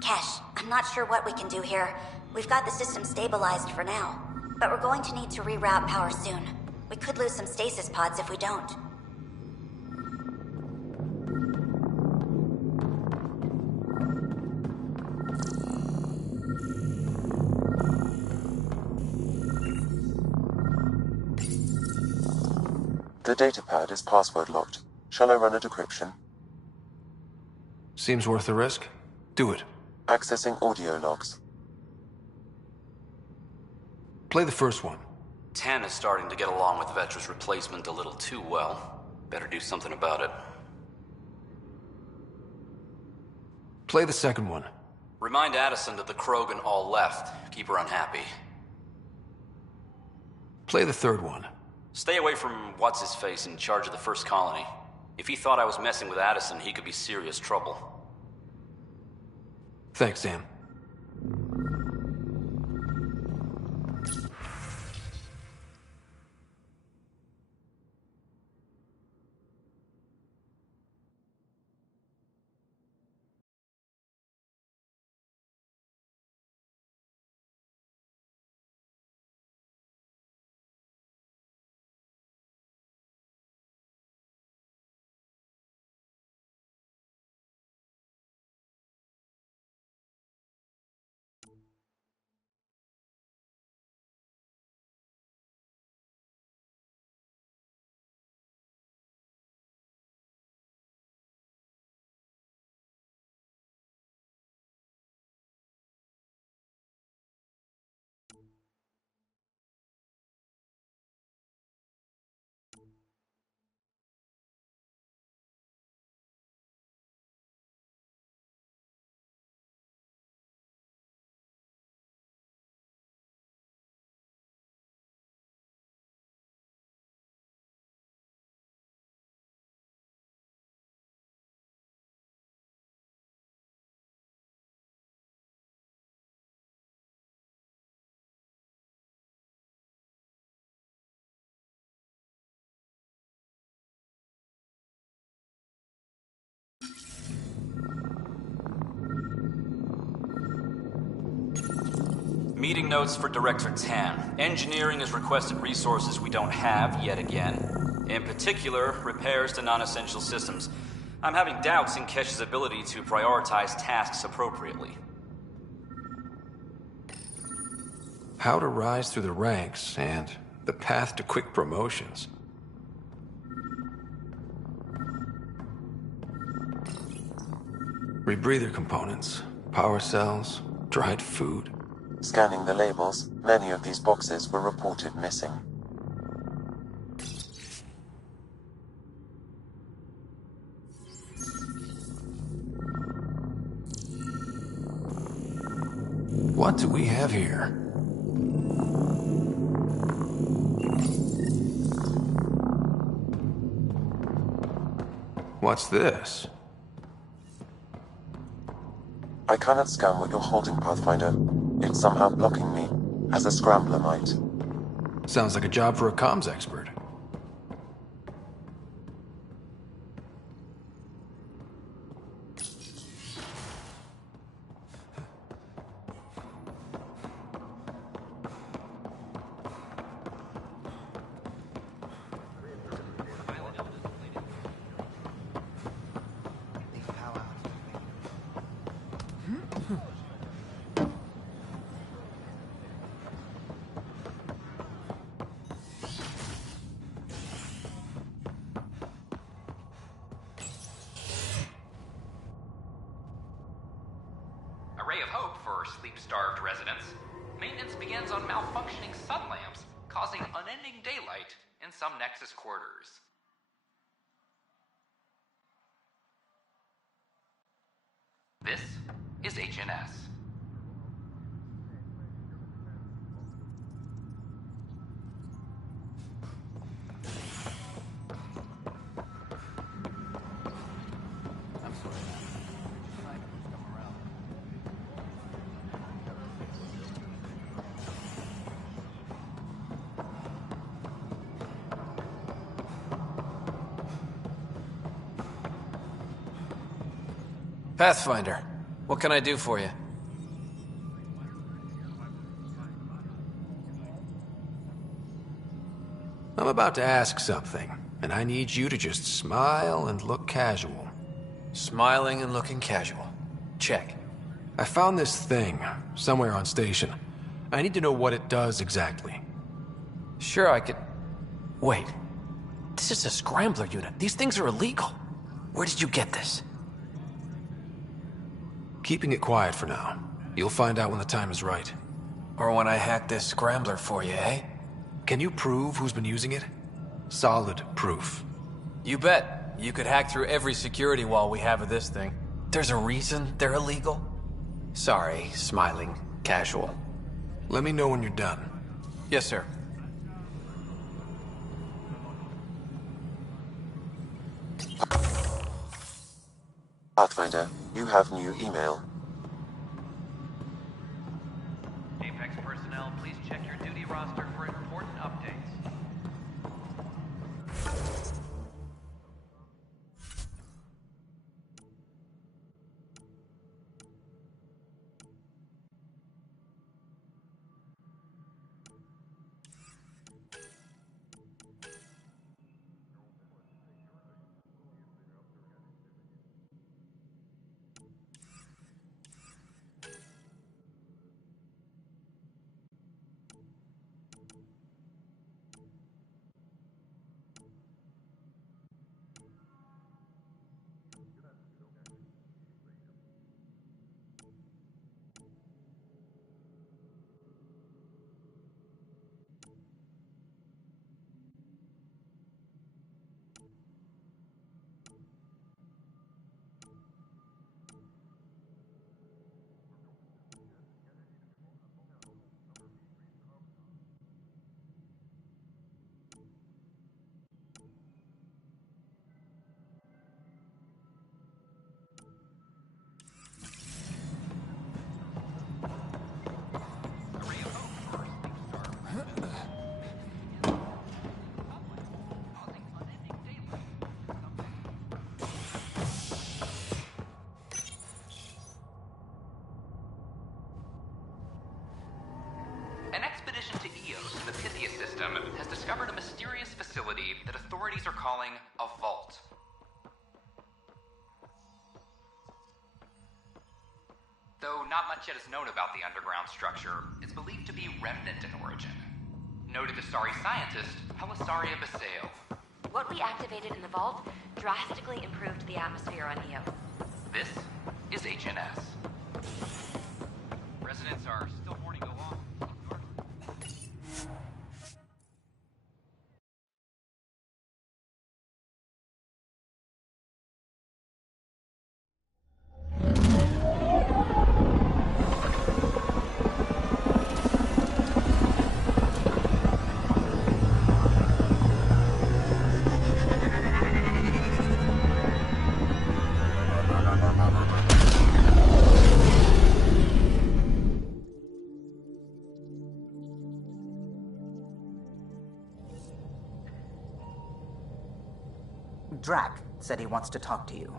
Kesh, I'm not sure what we can do here. We've got the system stabilized for now, but we're going to need to reroute power soon. We could lose some stasis pods if we don't. The datapad is password locked. Shall I run a decryption? Seems worth the risk. Do it. Accessing audio logs. Play the first one. 10 is starting to get along with Vetra's replacement a little too well. Better do something about it. Play the second one. Remind Addison that the Krogan all left. Keep her unhappy. Play the third one. Stay away from what's-his-face in charge of the first colony. If he thought I was messing with Addison, he could be serious trouble. Thanks, Sam. Meeting notes for Director Tan. Engineering has requested resources we don't have yet again. In particular, repairs to non-essential systems. I'm having doubts in Kesh's ability to prioritize tasks appropriately. How to rise through the ranks and the path to quick promotions. Rebreather components, power cells, dried food. Scanning the labels, many of these boxes were reported missing. What do we have here? What's this? I cannot scan what you're holding, Pathfinder. It's somehow blocking me, as a scrambler might. Sounds like a job for a comms expert. A ray of hope for sleep-starved residents. Maintenance begins on malfunctioning sun lamps, causing unending daylight in some Nexus quarters. This is HNS. Pathfinder, what can I do for you? I'm about to ask something, and I need you to just smile and look casual. Smiling and looking casual. Check. I found this thing somewhere on station. I need to know what it does exactly. Sure, I could... Wait. This is a scrambler unit. These things are illegal. Where did you get this? Keeping it quiet for now. You'll find out when the time is right. Or when I hack this scrambler for you, eh? Can you prove who's been using it? Solid proof. You bet. You could hack through every security wall we have of this thing. There's a reason they're illegal? Sorry, smiling, casual. Let me know when you're done. Yes, sir. Pathfinder, you have new email. Apex personnel, please check your duty roster for important updates. calling a vault. Though not much yet is known about the underground structure, it's believed to be remnant in origin. Noted Astari scientist, Helisaria Baseo. What we activated in the vault drastically improved the atmosphere on Io. This is HNS. Residents are still mourning the loss. Drac said he wants to talk to you.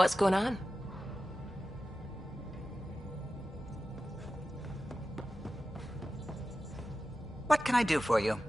What's going on? What can I do for you?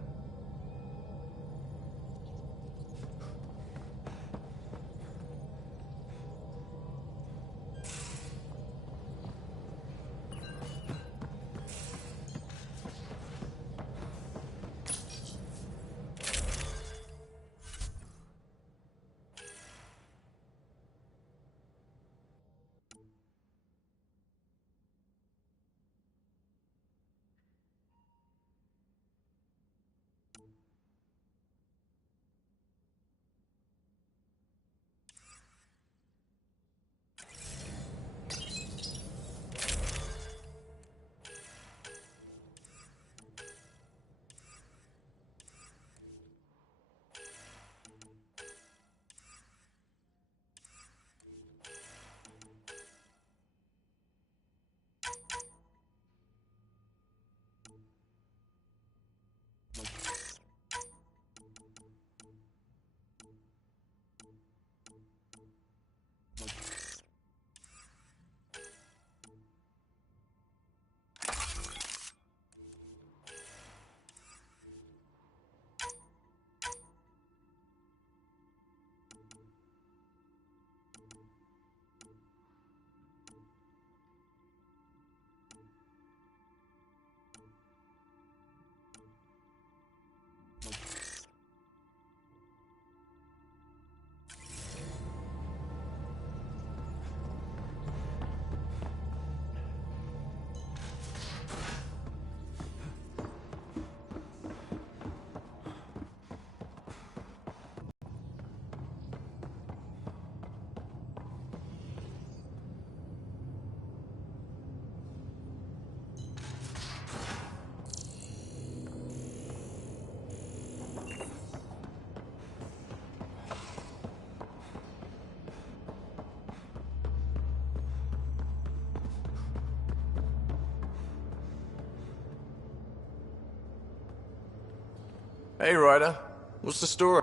Hey, Ryder. What's the story?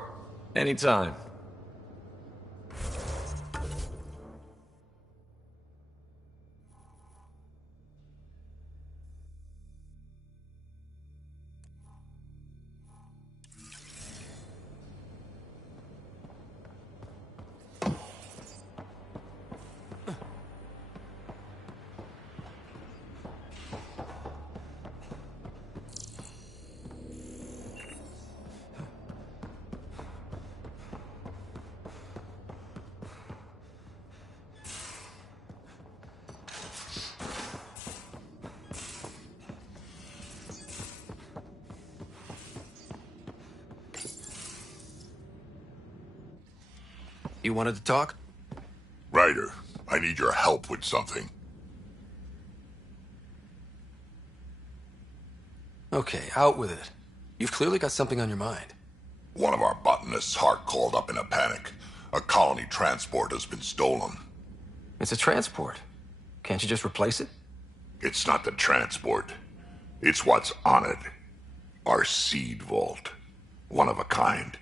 Anytime. You wanted to talk? Ryder, I need your help with something. Okay, out with it. You've clearly got something on your mind. One of our botanists' heart called up in a panic. A colony transport has been stolen. It's a transport. Can't you just replace it? It's not the transport. It's what's on it. Our seed vault. One of a kind.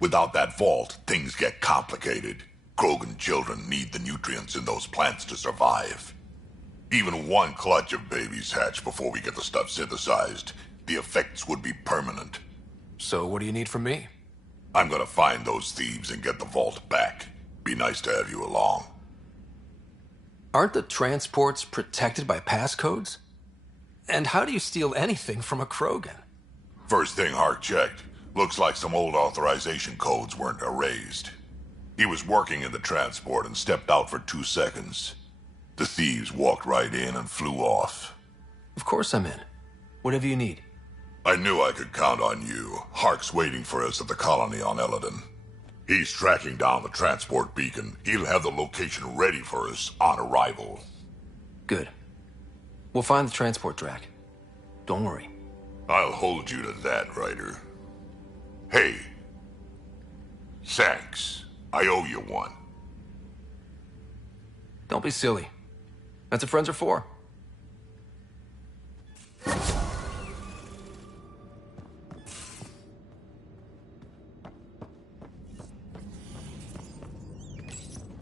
Without that vault, things get complicated. Krogan children need the nutrients in those plants to survive. Even one clutch of babies hatch before we get the stuff synthesized. The effects would be permanent. So what do you need from me? I'm gonna find those thieves and get the vault back. Be nice to have you along. Aren't the transports protected by passcodes? And how do you steal anything from a Krogan? First thing Hark checked. Looks like some old authorization codes weren't erased. He was working in the transport and stepped out for 2 seconds. The thieves walked right in and flew off. Of course I'm in. Whatever you need. I knew I could count on you. Hark's waiting for us at the colony on Eladon. He's tracking down the transport beacon. He'll have the location ready for us on arrival. Good. We'll find the transport track. Don't worry. I'll hold you to that, Ryder. Hey. Thanks. I owe you one. Don't be silly. That's what friends are for.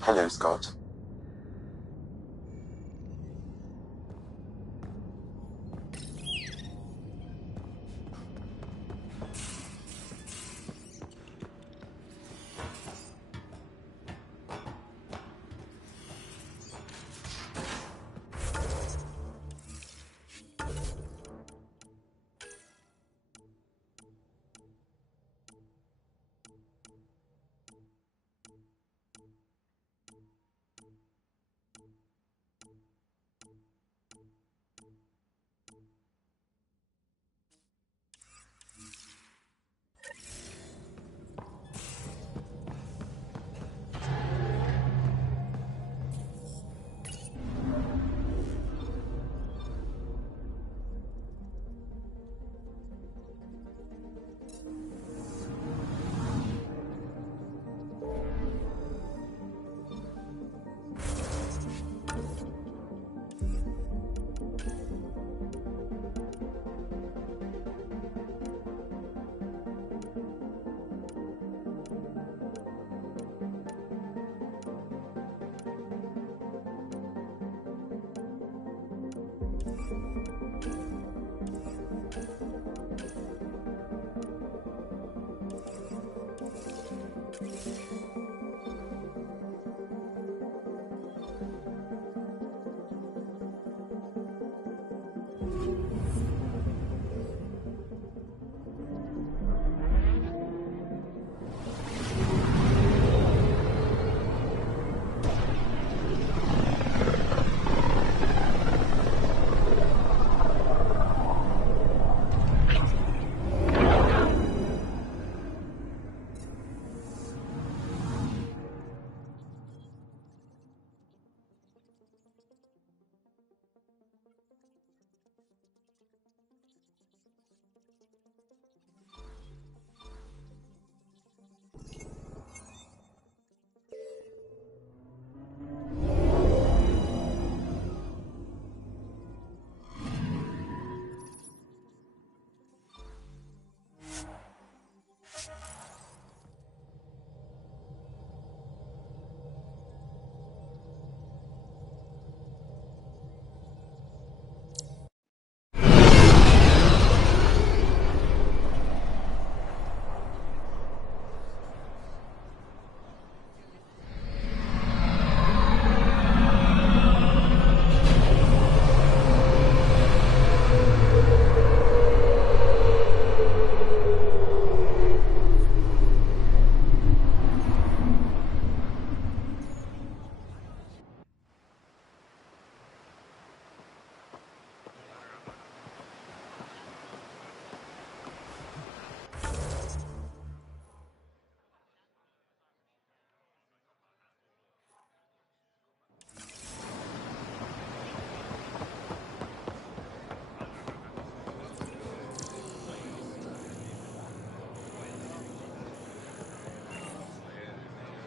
Hello, Scott.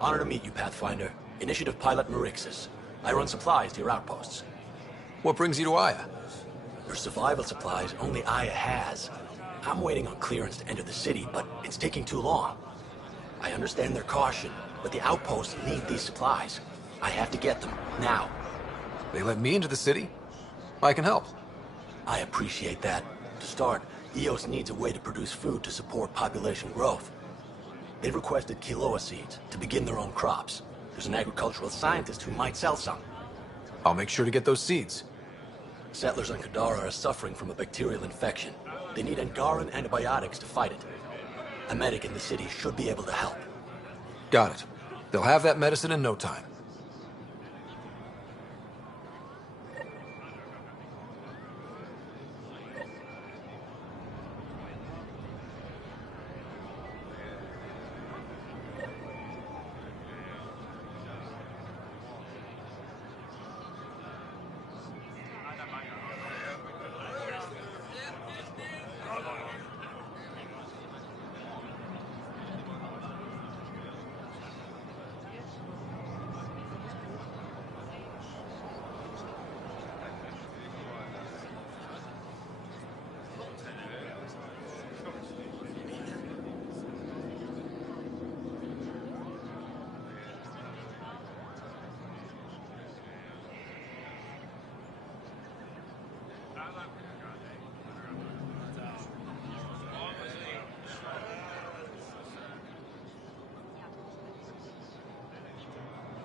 Honor to meet you, Pathfinder. Initiative Pilot Marixus. I run supplies to your outposts. What brings you to Aya? Your survival supplies only Aya has. I'm waiting on clearance to enter the city, but it's taking too long. I understand their caution, but the outposts need these supplies. I have to get them, now. They let me into the city? I can help. I appreciate that. To start, EOS needs a way to produce food to support population growth. They've requested quinoa seeds to begin their own crops. There's an agricultural scientist who might sell some. I'll make sure to get those seeds. Settlers on Kadara are suffering from a bacterial infection. They need Angaran antibiotics to fight it. A medic in the city should be able to help. Got it. They'll have that medicine in no time.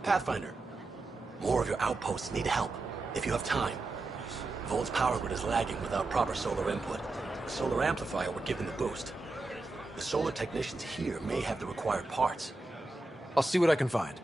Pathfinder, more of your outposts need help, if you have time. Volt's power grid is lagging without proper solar input. The solar amplifier would give them the boost. The solar technicians here may have the required parts. I'll see what I can find.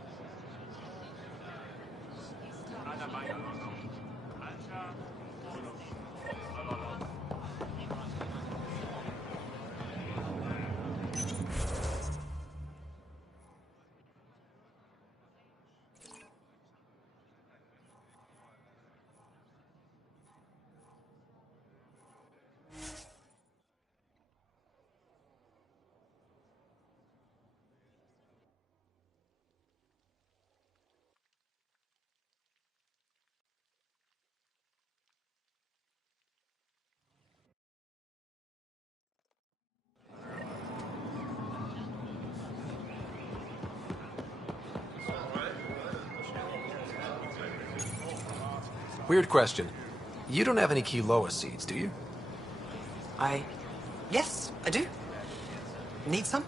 Weird question. You don't have any quinoa seeds, do you? Yes, I do. Need some?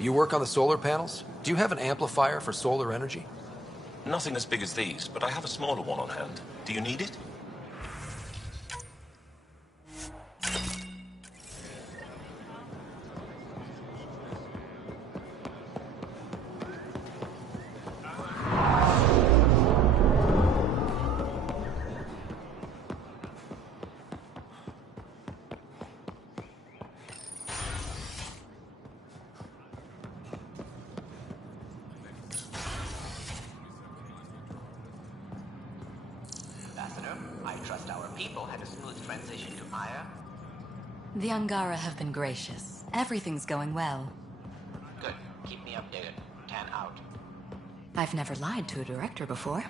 You work on the solar panels? Do you have an amplifier for solar energy? Nothing as big as these, but I have a smaller one on hand. Do you need it? I trust our people had a smooth transition to Aya. The Angara have been gracious. Everything's going well. Good. Keep me updated. 10 out. I've never lied to a director before.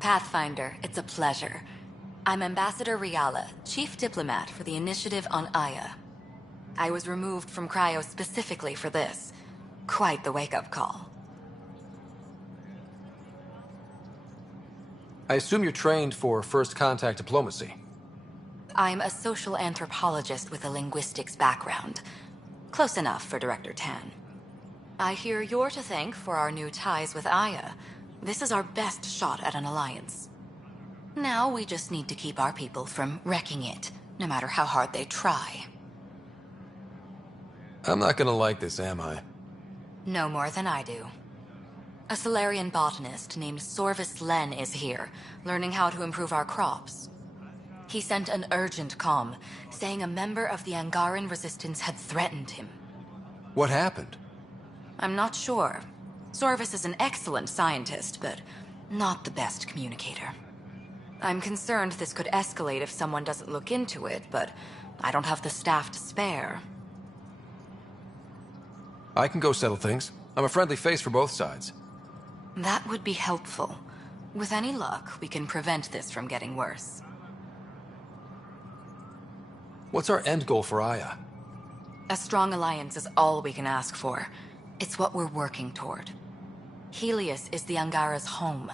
Pathfinder, it's a pleasure. I'm Ambassador Riala, Chief Diplomat for the Initiative on Aya. I was removed from Cryo specifically for this. Quite the wake-up call. I assume you're trained for first contact diplomacy. I'm a social anthropologist with a linguistics background. Close enough for Director Tan. I hear you're to thank for our new ties with Aya. This is our best shot at an alliance. Now we just need to keep our people from wrecking it, no matter how hard they try. I'm not gonna like this, am I? No more than I do. A Solarian botanist named Sorvis Len is here, learning how to improve our crops. He sent an urgent comm, saying a member of the Angaran resistance had threatened him. What happened? I'm not sure. Sorvis is an excellent scientist, but not the best communicator. I'm concerned this could escalate if someone doesn't look into it, but I don't have the staff to spare. I can go settle things. I'm a friendly face for both sides. That would be helpful. With any luck, we can prevent this from getting worse. What's our end goal for Aya? A strong alliance is all we can ask for. It's what we're working toward. Helios is the Angara's home.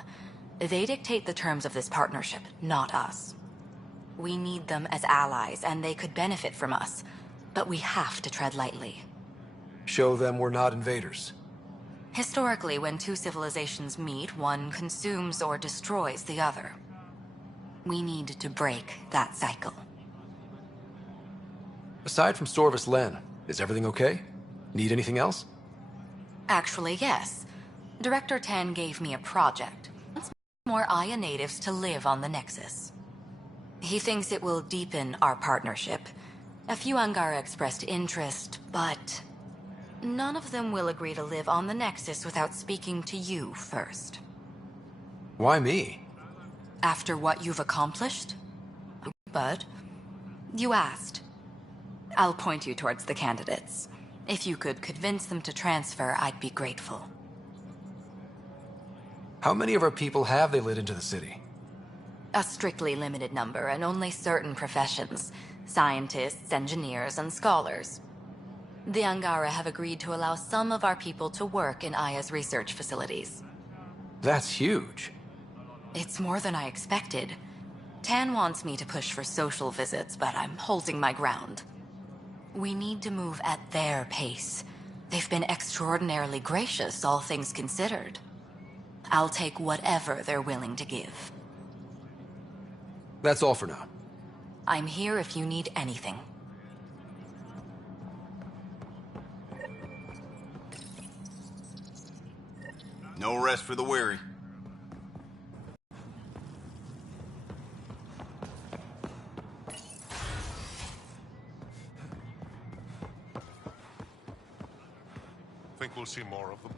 They dictate the terms of this partnership, not us. We need them as allies, and they could benefit from us. But we have to tread lightly. Show them we're not invaders. Historically, when two civilizations meet, one consumes or destroys the other. We need to break that cycle. Aside from Sorvis Len, is everything okay? Need anything else? Actually, yes. Director Tan gave me a project. Wants more Aya natives to live on the Nexus. He thinks it will deepen our partnership. A few Angara expressed interest, but none of them will agree to live on the Nexus without speaking to you first. Why me? After what you've accomplished? But you asked. I'll point you towards the candidates. If you could convince them to transfer, I'd be grateful. How many of our people have they let into the city? A strictly limited number, and only certain professions. Scientists, engineers, and scholars. The Angara have agreed to allow some of our people to work in Aya's research facilities. That's huge. It's more than I expected. Tan wants me to push for social visits, but I'm holding my ground. We need to move at their pace. They've been extraordinarily gracious, all things considered. I'll take whatever they're willing to give. That's all for now. I'm here if you need anything. No rest for the weary. Think we'll see more of them.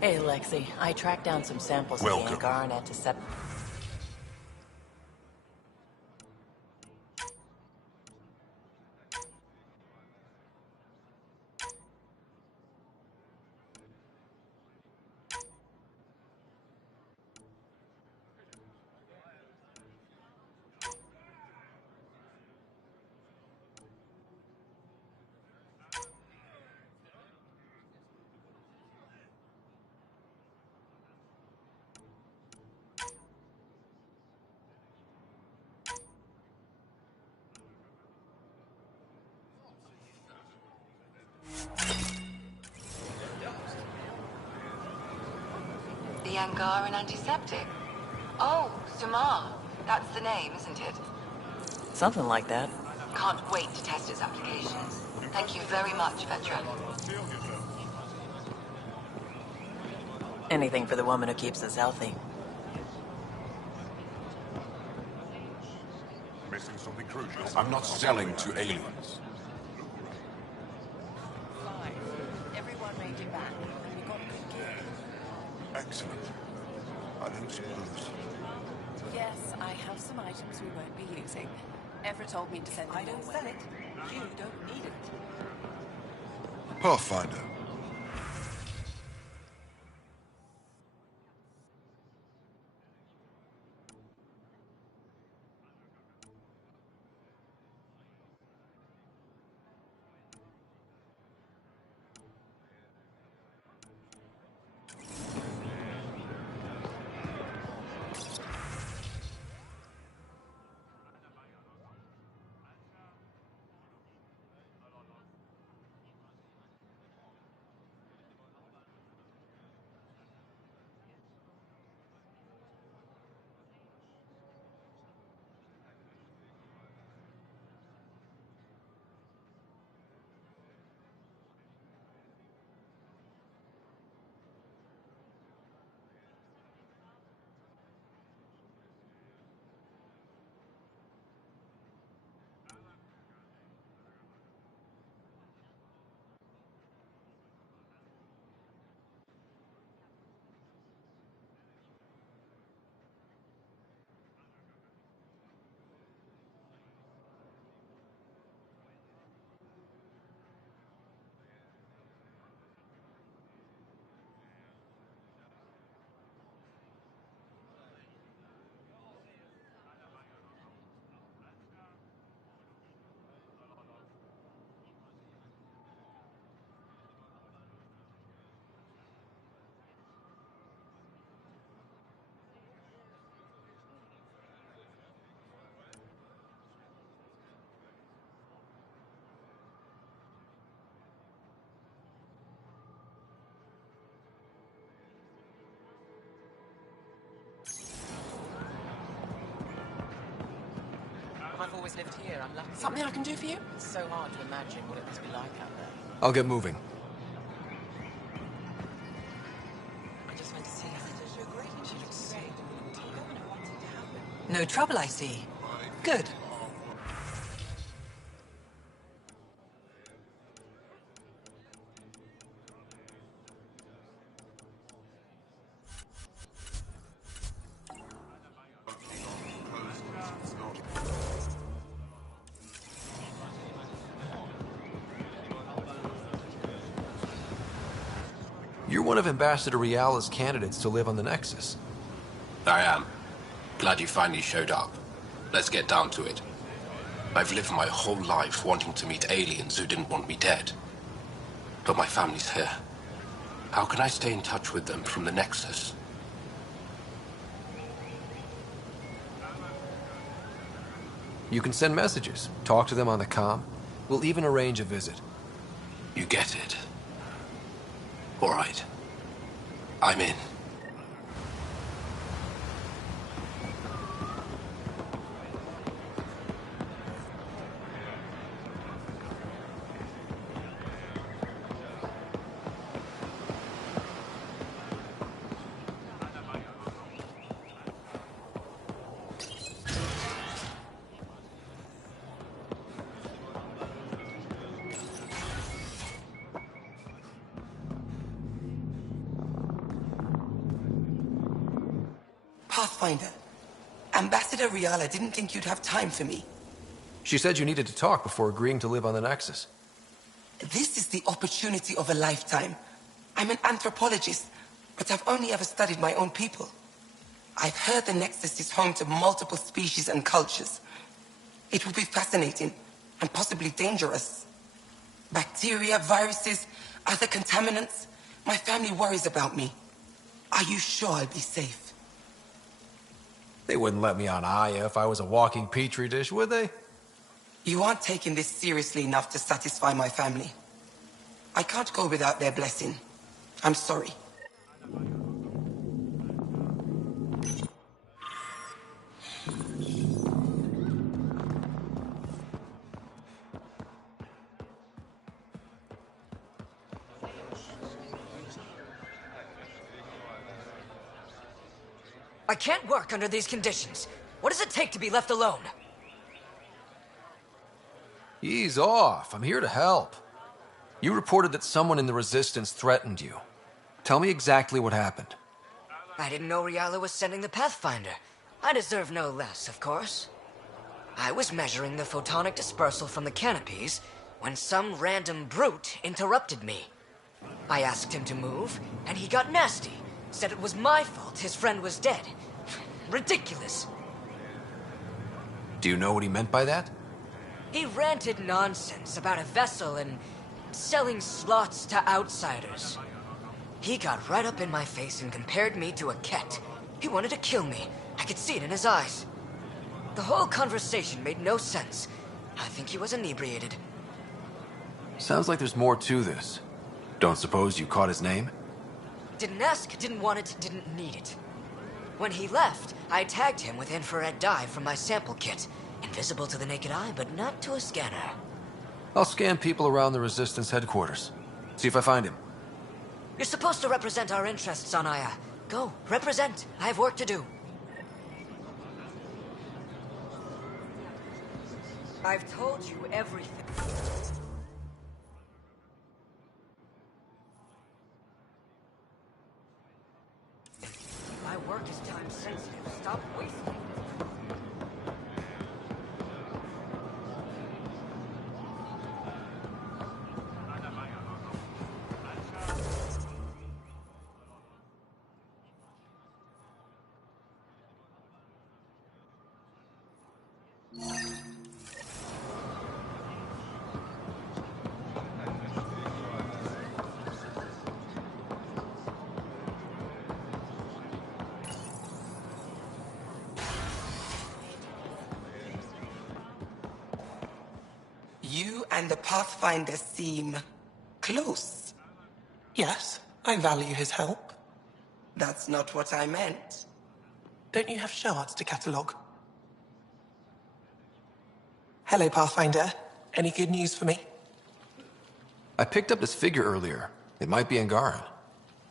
Hey, Lexi. I tracked down some samples of the Angaran antiseptic. The Angaran antiseptic? Oh, Sumar. That's the name, isn't it? Something like that. Can't wait to test its applications. Thank you very much, Vetra. Anything for the woman who keeps us healthy. Missing something crucial. I'm not selling to aliens. Everyone made it back, and we got good gear. Excellent. I don't suppose. Yes, I have some items we won't be using. Evra told me to send them I don't your sell way. it. You don't need it. Pathfinder. I've always lived here. I'm lucky. Something I can do for you? It's so hard to imagine what it must be like out there. I'll get moving. I just went to see her. She looks great. No trouble, I see. Good. You're one of Ambassador Riala's candidates to live on the Nexus. I am. Glad you finally showed up. Let's get down to it. I've lived my whole life wanting to meet aliens who didn't want me dead. But my family's here. How can I stay in touch with them from the Nexus? You can send messages, talk to them on the comm. We'll even arrange a visit. You get it. All right. I'm in. Pathfinder, Ambassador Riala didn't think you'd have time for me. She said you needed to talk before agreeing to live on the Nexus. This is the opportunity of a lifetime. I'm an anthropologist, but I've only ever studied my own people. I've heard the Nexus is home to multiple species and cultures. It will be fascinating and possibly dangerous. Bacteria, viruses, other contaminants. My family worries about me. Are you sure I'll be safe? They wouldn't let me on Aya if I was a walking petri dish, would they? You aren't taking this seriously enough to satisfy my family. I can't go without their blessing. I'm sorry. I can't work under these conditions. What does it take to be left alone? Ease off. I'm here to help. You reported that someone in the Resistance threatened you. Tell me exactly what happened. I didn't know Riala was sending the Pathfinder. I deserve no less, of course. I was measuring the photonic dispersal from the canopies when some random brute interrupted me. I asked him to move, and he got nasty. Said it was my fault his friend was dead. Ridiculous. Do you know what he meant by that? He ranted nonsense about a vessel and selling slots to outsiders. He got right up in my face and compared me to a cat. He wanted to kill me. I could see it in his eyes. The whole conversation made no sense. I think he was inebriated. Sounds like there's more to this. Don't suppose you caught his name? Didn't ask, didn't want it, didn't need it. When he left, I tagged him with infrared dye from my sample kit. Invisible to the naked eye, but not to a scanner. I'll scan people around the Resistance headquarters. See if I find him. You're supposed to represent our interests on Aya. Go, represent. I have work to do. I've told you everything. My work is time sensitive. Stop wasting. You and the Pathfinder seem close. Yes, I value his help. That's not what I meant. Don't you have shards to catalogue? Hello, Pathfinder. Any good news for me? I picked up this figure earlier. It might be Angaran.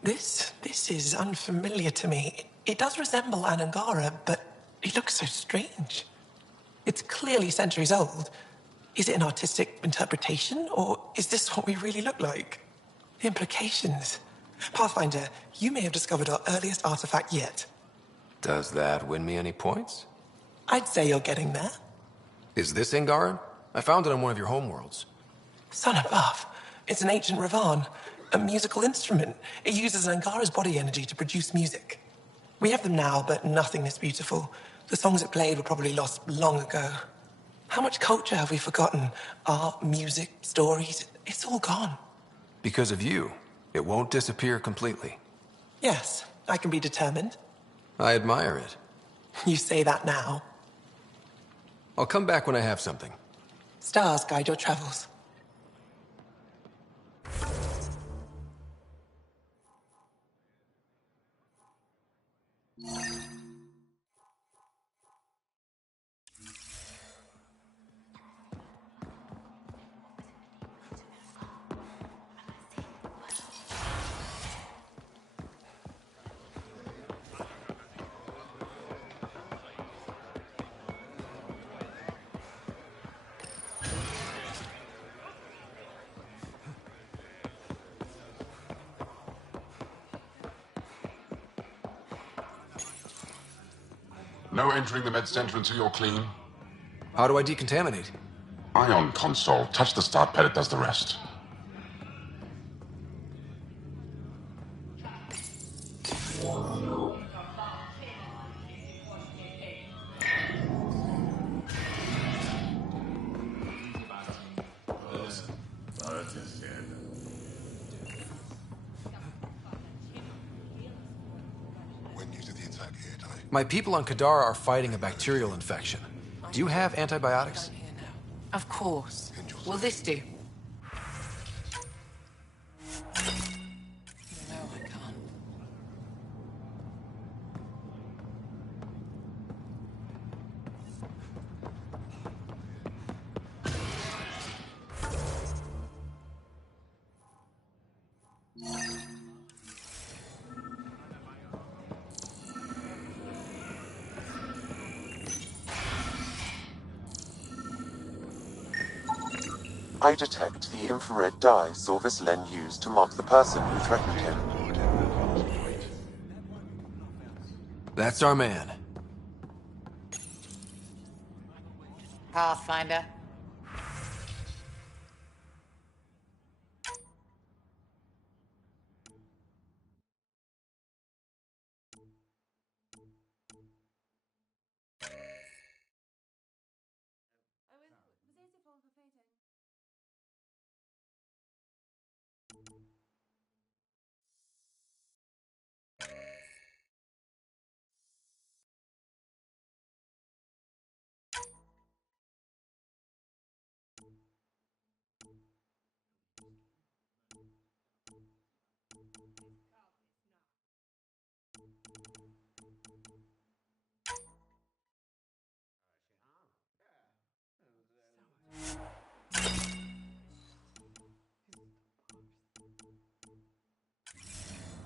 This is unfamiliar to me. It does resemble an Angara, but it looks so strange. It's clearly centuries old. Is it an artistic interpretation, or is this what we really look like? The implications. Pathfinder, you may have discovered our earliest artifact yet. Does that win me any points? I'd say you're getting there. Is this Angaran? I found it on one of your homeworlds. Son above. It's an ancient Ravan, a musical instrument. It uses Angara's body energy to produce music. We have them now, but nothing this beautiful. The songs it played were probably lost long ago. How much culture have we forgotten? Art, music, stories, it's all gone. Because of you, it won't disappear completely. Yes, I can be determined. I admire it. You say that now. I'll come back when I have something. Stars guide your travels. No entering the med center until you're clean. How do I decontaminate? Ion console. Touch the start pad, it does the rest. My people on Kadara are fighting a bacterial infection. Do you have antibiotics? Of course. Will this do? No, I can't. I detect the infrared dye Sorvis Len used to mark the person who threatened him. That's our man. Pathfinder.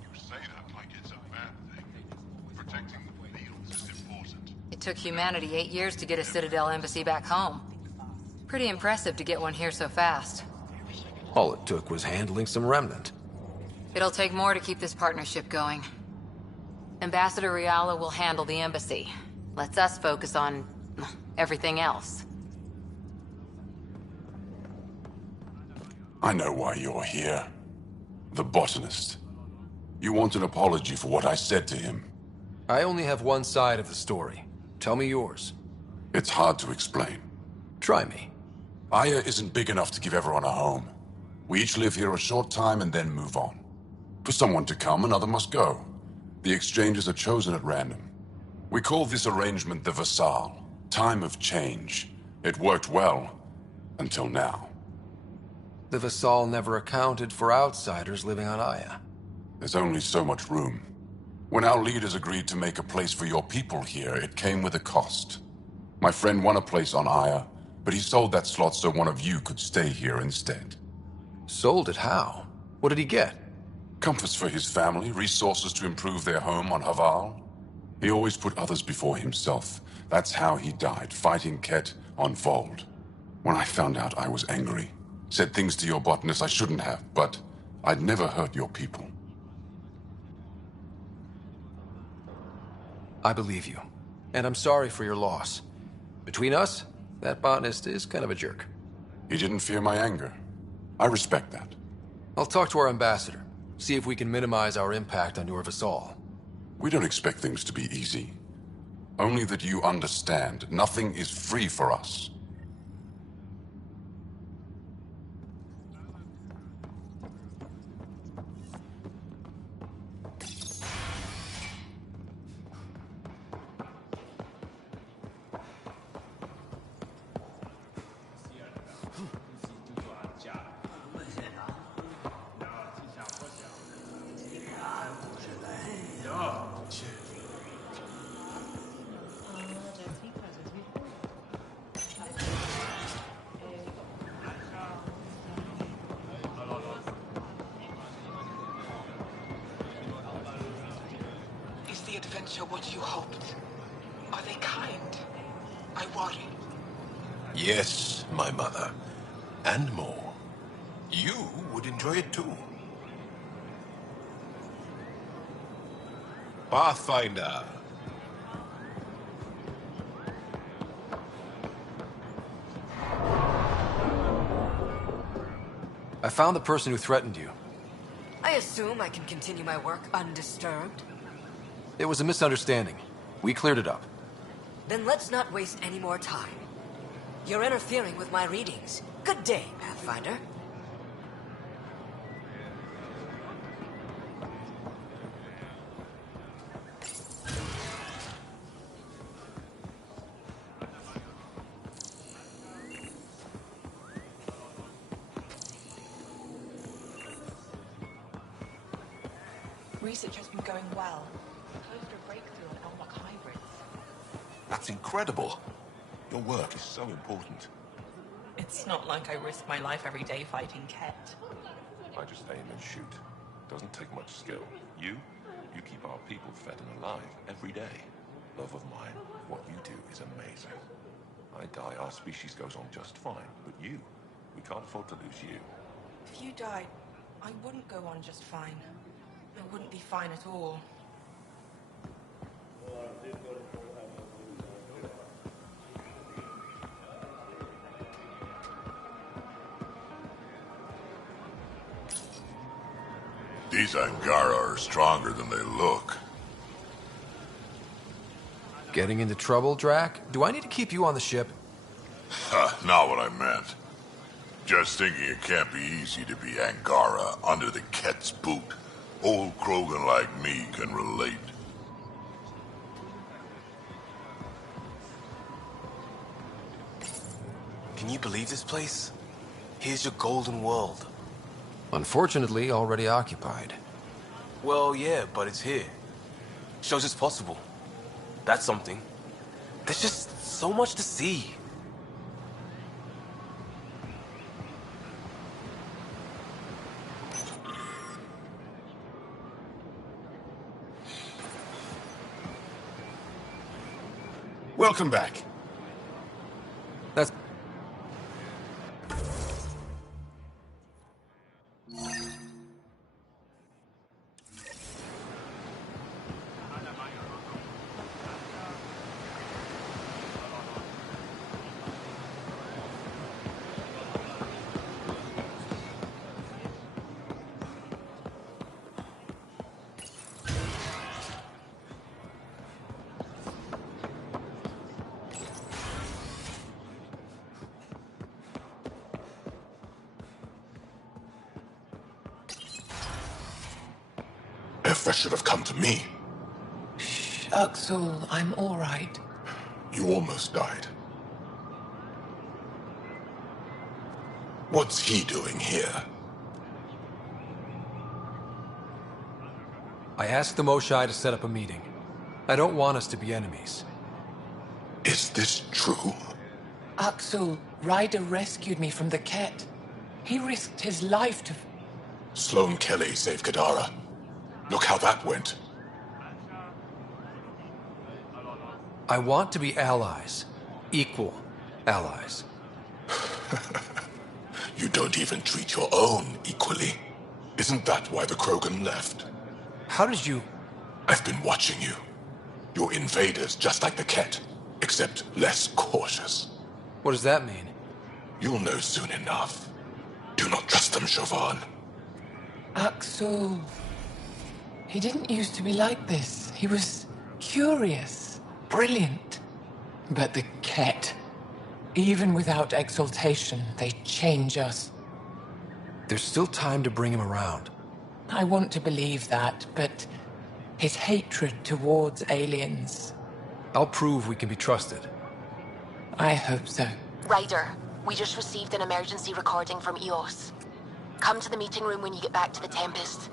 You say that like it's a bad thing. Protecting the fields is important. It took humanity 8 years to get a Citadel embassy back home. Pretty impressive to get one here so fast. All it took was handling some remnant. It'll take more to keep this partnership going. Ambassador Riala will handle the embassy. Lets us focus on everything else. I know why you're here. The botanist. You want an apology for what I said to him. I only have one side of the story. Tell me yours. It's hard to explain. Try me. Aya isn't big enough to give everyone a home. We each live here a short time and then move on. For someone to come, another must go. The exchanges are chosen at random. We call this arrangement the Vassal. Time of change. It worked well. Until now. The Vassal never accounted for outsiders living on Aya. There's only so much room. When our leaders agreed to make a place for your people here, it came with a cost. My friend won a place on Aya, But he sold that slot so one of you could stay here instead. Sold it how? What did he get? Comforts for his family, resources to improve their home on Haval. He always put others before himself. That's how he died, fighting Ket on Vold. When I found out, I was angry. Said things to your botanist I shouldn't have, but I'd never hurt your people. I believe you. And I'm sorry for your loss. Between us, that botanist is kind of a jerk. He didn't fear my anger. I respect that. I'll talk to our ambassador. See if we can minimize our impact on your Vassal. We don't expect things to be easy. Only that you understand, nothing is free for us. Is the adventure what you hoped? Are they kind? I worry. Yes, my mother. And more. You would enjoy it too. Pathfinder. I found the person who threatened you. I assume I can continue my work undisturbed? It was a misunderstanding. We cleared it up. Then let's not waste any more time. You're interfering with my readings. Good day, Pathfinder. Research has been going well. Close to a breakthrough on Elmlock hybrids. That's incredible. Your work is so important. It's not like I risk my life every day fighting Ket. I just aim and shoot. Doesn't take much skill. You keep our people fed and alive every day. Love of mine, what you do is amazing. I die, our species goes on just fine. But you, we can't afford to lose you. If you died, I wouldn't go on just fine. I wouldn't be fine at all. These Angara are stronger than they look. Getting into trouble, Drac? Do I need to keep you on the ship? Not what I meant. Just thinking it can't be easy to be Angara under the Ket's boot. Old Krogan like me can relate. Can you believe this place? Here's your golden world. Unfortunately, already occupied. Well, yeah, but it's here. Shows it's possible. That's something. There's just so much to see. Welcome back. That's... That should have come to me. Uxul, I'm all right. You almost died. What's he doing here? I asked the Moshai to set up a meeting. I don't want us to be enemies. Is this true? Uxul, Ryder rescued me from the Ket. He risked his life to... Sloane Kelly saved Kadara. Look how that went. I want to be allies. Equal allies. You don't even treat your own equally. Isn't that why the Krogan left? How did you... I've been watching you. You're invaders just like the Ket, except less cautious. What does that mean? You'll know soon enough. Do not trust them, Chauvin. Axel... He didn't used to be like this. He was curious, brilliant. But the Ket... Even without exaltation, they change us. There's still time to bring him around. I want to believe that, but his hatred towards aliens... I'll prove we can be trusted. I hope so. Ryder, we just received an emergency recording from EOS. Come to the meeting room when you get back to the Tempest.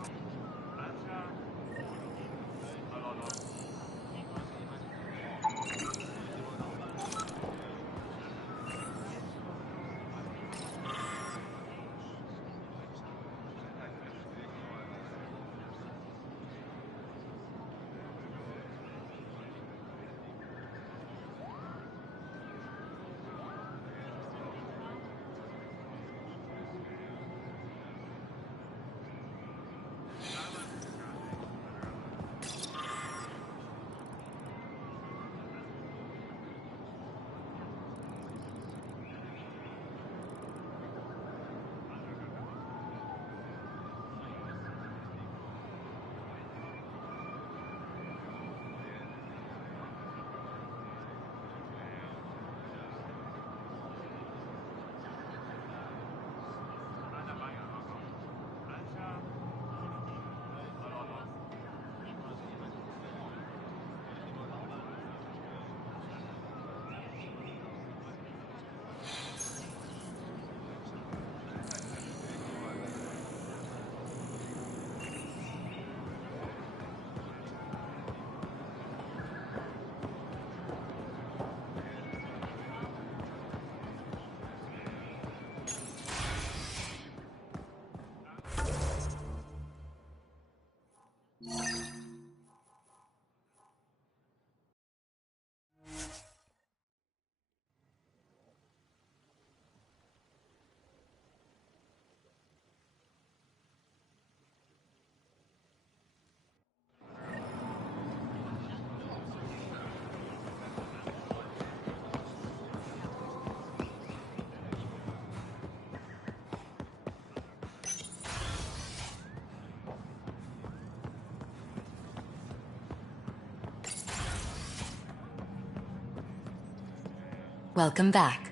Welcome back.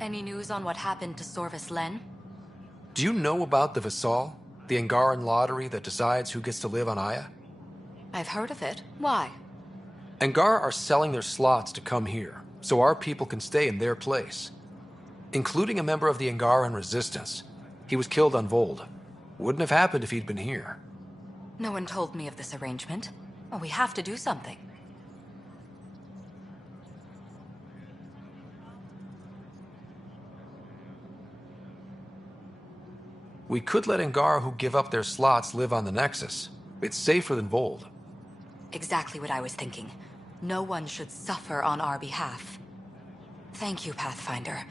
Any news on what happened to Sorvis Len? Do you know about the Vassal? The Angaran lottery that decides who gets to live on Aya? I've heard of it. Why? Angara are selling their slots to come here, so our people can stay in their place. Including a member of the Angaran resistance. He was killed on Vold. Wouldn't have happened if he'd been here. No one told me of this arrangement. Well, we have to do something. We could let Angara who give up their slots live on the Nexus. It's safer than Vold. Exactly what I was thinking. No one should suffer on our behalf. Thank you, Pathfinder.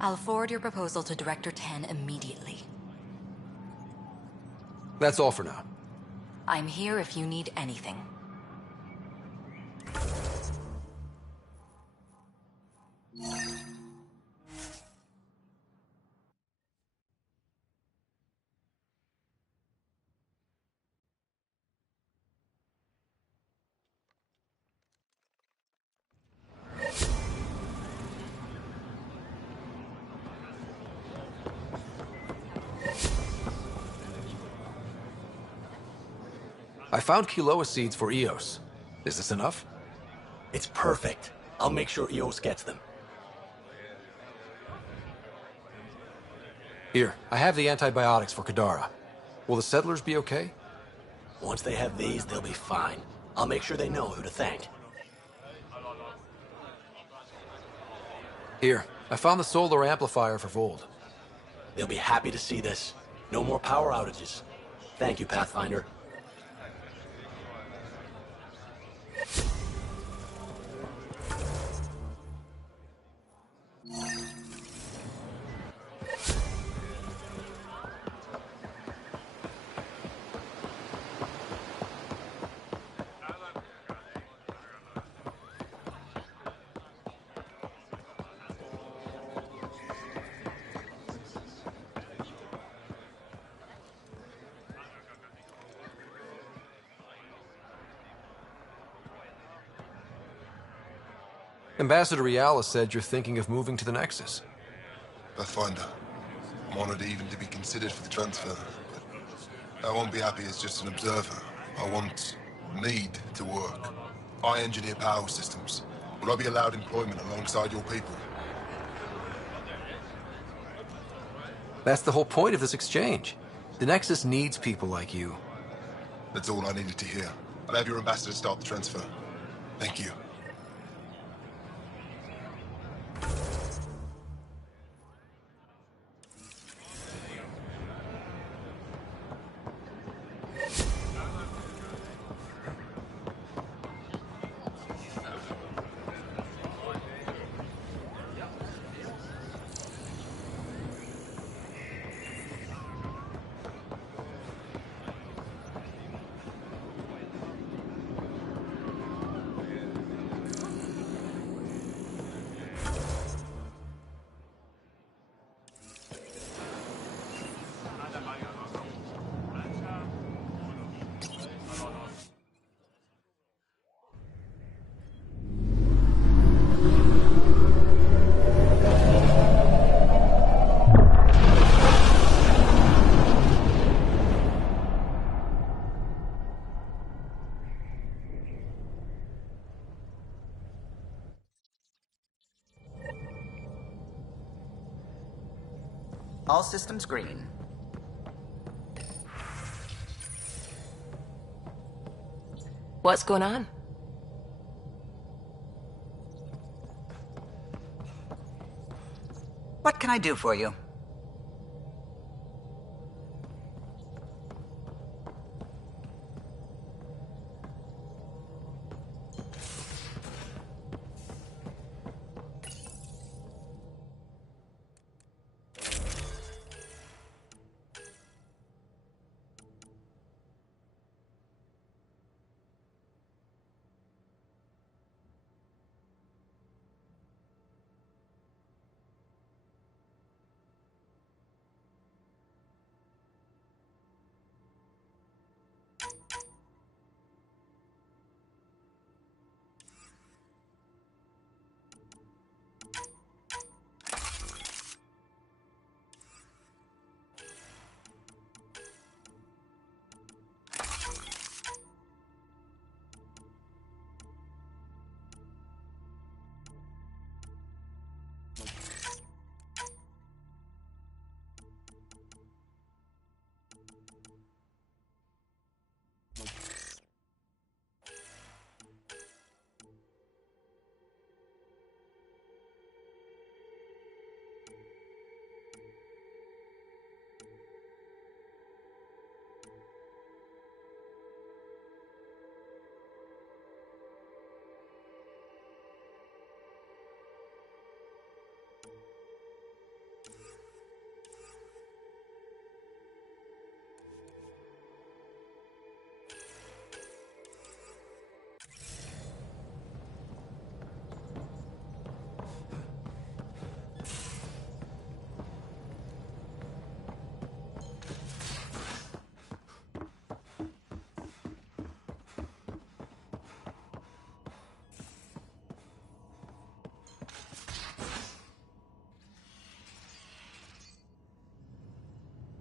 I'll forward your proposal to Director Tan immediately. That's all for now. I'm here if you need anything. I found Kiloa seeds for Eos. Is this enough? It's perfect. I'll make sure EOS gets them. Here, I have the antibiotics for Kadara. Will the settlers be okay? Once they have these, they'll be fine. I'll make sure they know who to thank. Here, I found the solar amplifier for Vold. They'll be happy to see this. No more power outages. Thank you, Pathfinder. Ambassador Riala said you're thinking of moving to the Nexus. Pathfinder. I'm honored even to be considered for the transfer, but I won't be happy as just an observer. Need to work. I engineer power systems. Will I be allowed employment alongside your people? That's the whole point of this exchange. The Nexus needs people like you. That's all I needed to hear. I'll have your ambassador start the transfer. Thank you. All systems green. What's going on? What can I do for you?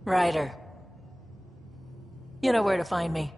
Ryder. You know where to find me.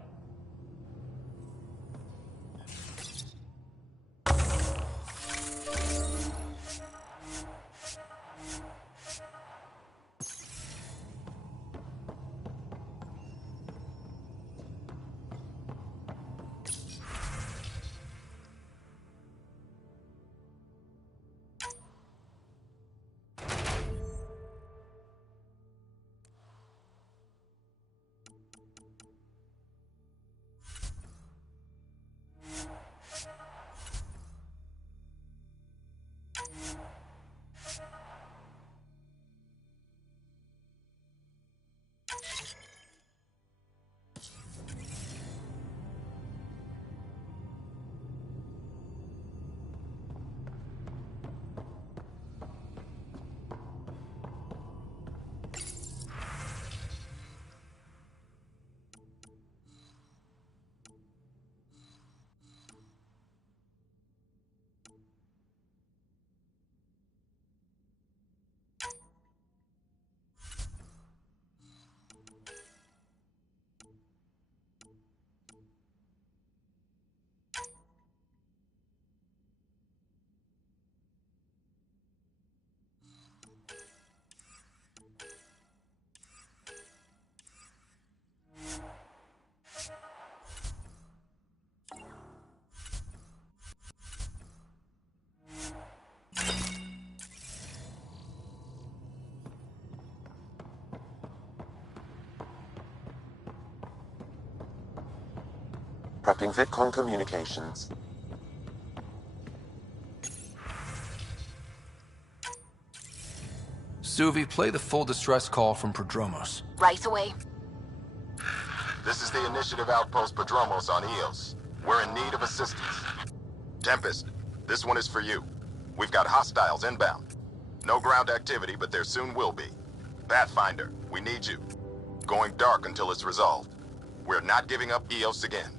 Tapping VidCon communications. Suvi, play the full distress call from Prodromos. Right away. This is the Initiative Outpost Prodromos on Eos. We're in need of assistance. Tempest, this one is for you. We've got hostiles inbound. No ground activity, but there soon will be. Pathfinder, we need you. Going dark until it's resolved. We're not giving up Eos again.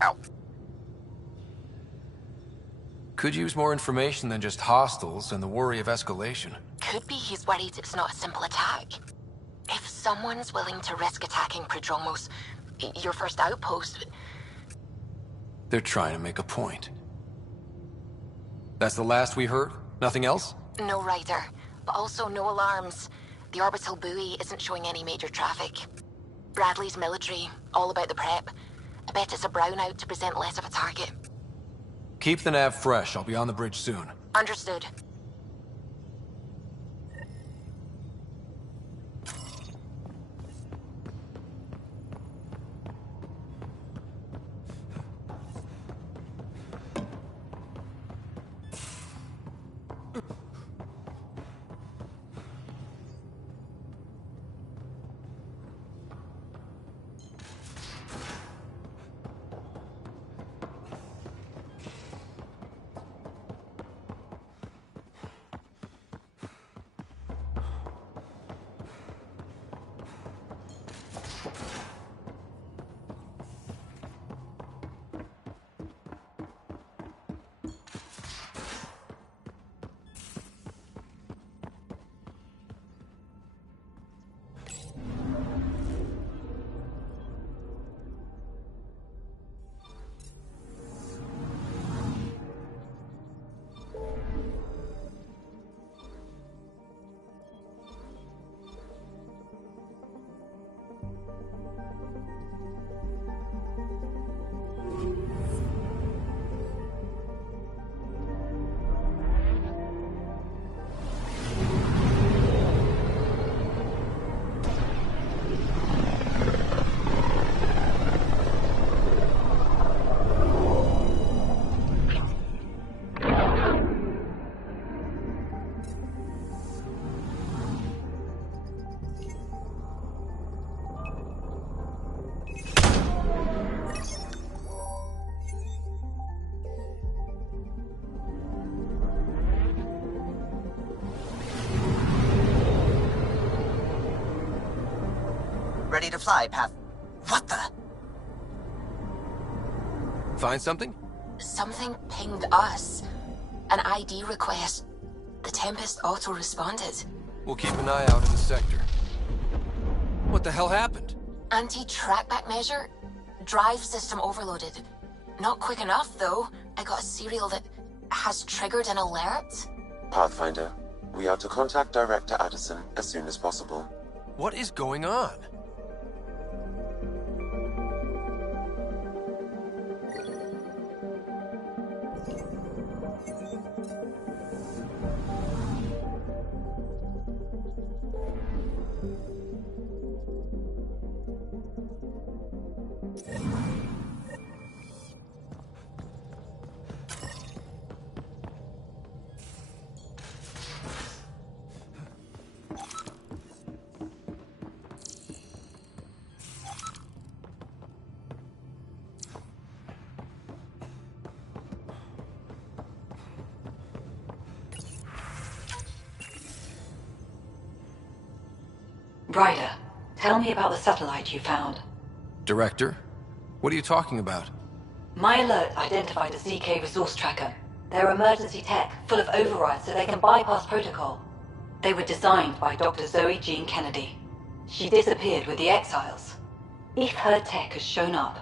Out. Could use more information than just hostiles and the worry of escalation. Could be he's worried it's not a simple attack. If someone's willing to risk attacking Prodromos, your first outpost... They're trying to make a point. That's the last we heard? Nothing else? No rider, but also no alarms. The orbital buoy isn't showing any major traffic. Bradley's military, all about the prep. I bet it's a brownout to present less of a target. Keep the nav fresh. I'll be on the bridge soon. Understood. Ready to fly, Path. What the? Find something? Something pinged us. An ID request. The Tempest auto-responded. We'll keep an eye out in the sector. What the hell happened? Anti-trackback measure? Drive system overloaded. Not quick enough, though. I got a serial that has triggered an alert. Pathfinder, we are to contact Director Addison as soon as possible. What is going on? Ryder, tell me about the satellite you found. Director? What are you talking about? My alert identified a ZK resource tracker. They're emergency tech, full of overrides so they can bypass protocol. They were designed by Dr. Zoe Jean Kennedy. She disappeared with the Exiles. If her tech has shown up,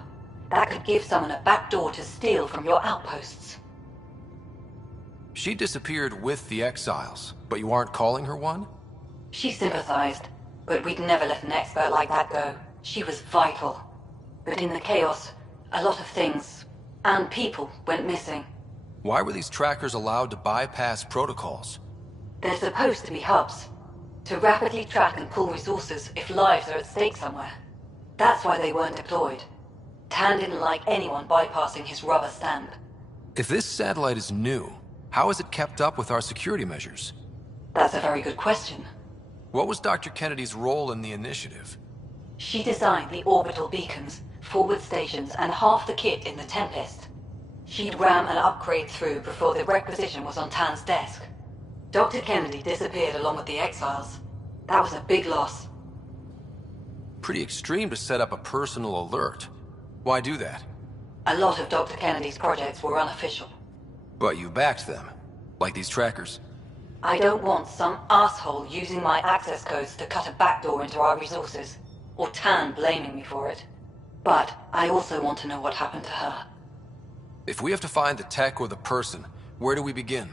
that could give someone a backdoor to steal from your outposts. She disappeared with the Exiles, but you aren't calling her one? She sympathized, but we'd never let an expert like that go. She was vital. But in the chaos, a lot of things, and people, went missing. Why were these trackers allowed to bypass protocols? They're supposed to be hubs, to rapidly track and pull resources if lives are at stake somewhere. That's why they weren't deployed. Tan didn't like anyone bypassing his rubber stamp. If this satellite is new, how is it kept up with our security measures? That's a very good question. What was Dr. Kennedy's role in the initiative? She designed the orbital beacons, forward stations, and half the kit in the Tempest. She'd ram an upgrade through before the requisition was on Tan's desk. Dr. Kennedy disappeared along with the Exiles. That was a big loss. Pretty extreme to set up a personal alert. Why do that? A lot of Dr. Kennedy's projects were unofficial. But you backed them, like these trackers. I don't want some asshole using my access codes to cut a backdoor into our resources, or Tan blaming me for it. But I also want to know what happened to her. If we have to find the tech or the person, where do we begin?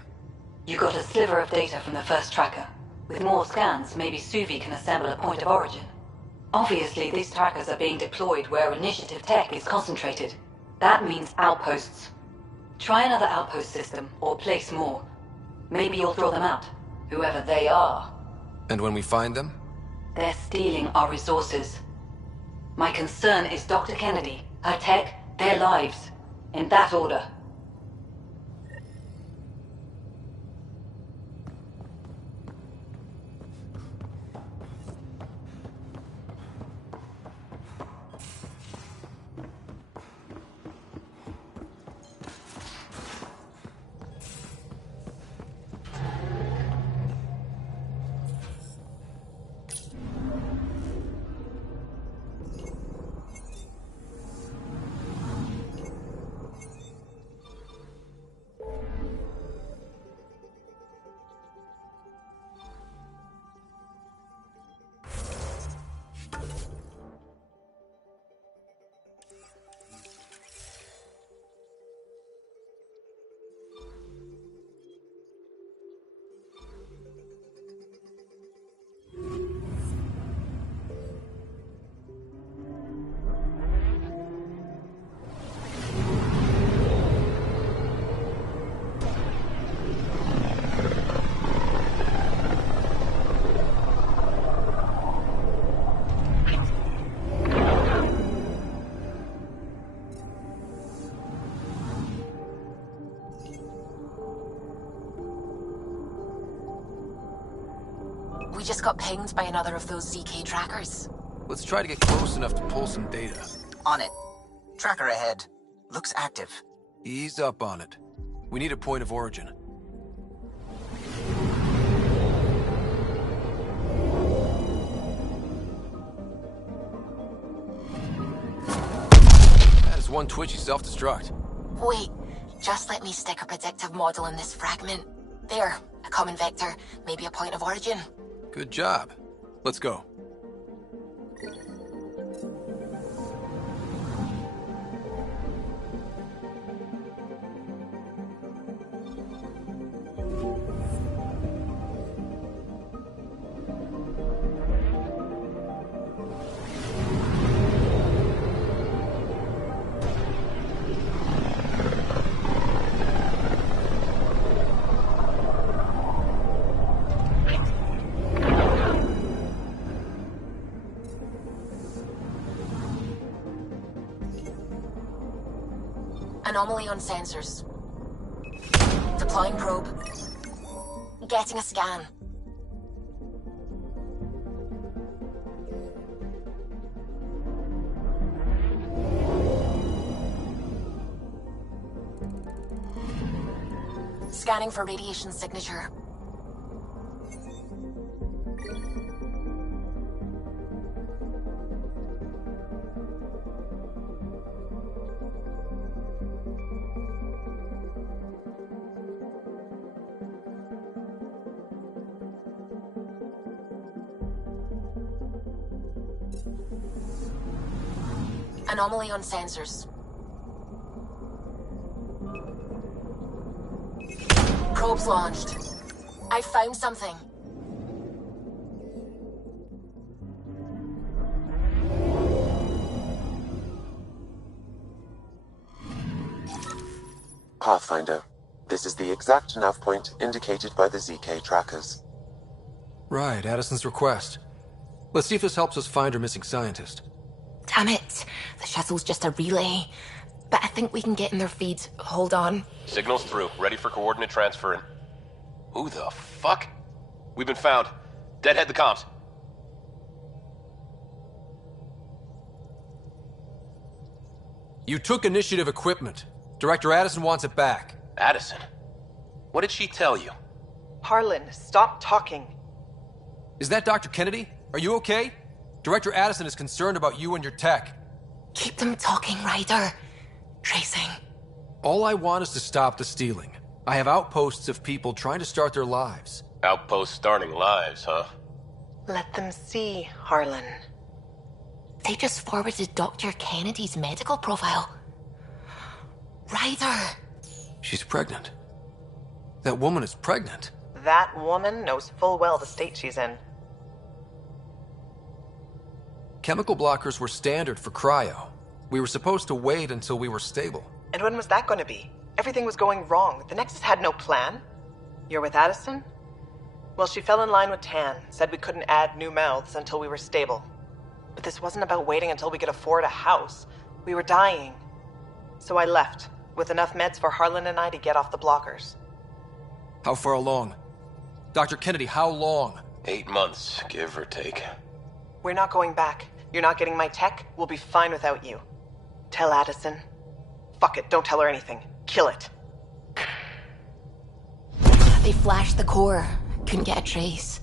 You got a sliver of data from the first tracker. With more scans, maybe Suvi can assemble a point of origin. Obviously, these trackers are being deployed where initiative tech is concentrated. That means outposts. Try another outpost system, or place more. Maybe you'll draw them out, whoever they are. And when we find them? They're stealing our resources. My concern is Dr. Kennedy, her tech, their lives. In that order. We just got pinged by another of those ZK trackers. Let's try to get close enough to pull some data. On it. Tracker ahead. Looks active. Ease up on it. We need a point of origin. That is one twitchy self-destruct. Wait, just let me stick a predictive model in this fragment. There, a common vector, maybe a point of origin. Good job. Let's go. Anomaly on sensors. Deploying probe. Getting a scan. Scanning for radiation signature. Anomaly on sensors. Probes launched. I found something. Pathfinder. This is the exact nav point indicated by the ZK trackers. Right, Addison's request. Let's see if this helps us find her missing scientist. Damn it. The shuttle's just a relay. But I think we can get in their feed. Hold on. Signal's through. Ready for coordinate transferring. Who the fuck? We've been found. Deadhead the comms. You took initiative equipment. Director Addison wants it back. Addison? What did she tell you? Harlan, stop talking. Is that Dr. Kennedy? Are you okay? Director Addison is concerned about you and your tech. Keep them talking, Ryder. Tracing. All I want is to stop the stealing. I have outposts of people trying to start their lives. Outpost starting lives, huh? Let them see, Harlan. They just forwarded Dr. Kennedy's medical profile. Ryder! She's pregnant. That woman is pregnant. That woman knows full well the state she's in. Chemical blockers were standard for cryo. We were supposed to wait until we were stable. And when was that going to be? Everything was going wrong. The Nexus had no plan. You're with Addison? Well, she fell in line with Tan, said we couldn't add new mouths until we were stable. But this wasn't about waiting until we could afford a house. We were dying. So I left, with enough meds for Harlan and I to get off the blockers. How far along? Dr. Kennedy, how long? 8 months, give or take. We're not going back. You're not getting my tech. We'll be fine without you. Tell Addison. Fuck it, don't tell her anything. Kill it. They flashed the core. Couldn't get a trace.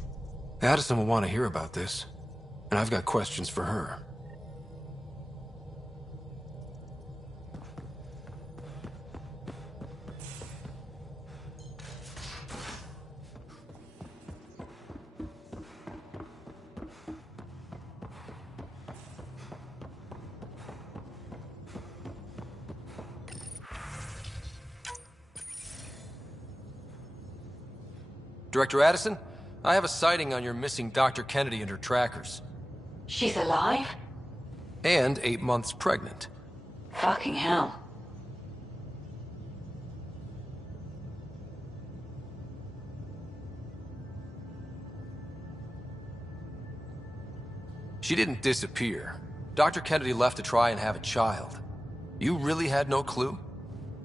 Addison will want to hear about this. And I've got questions for her. Director Addison, I have a sighting on your missing Dr. Kennedy and her trackers. She's alive? And 8 months pregnant. Fucking hell. She didn't disappear. Dr. Kennedy left to try and have a child. You really had no clue?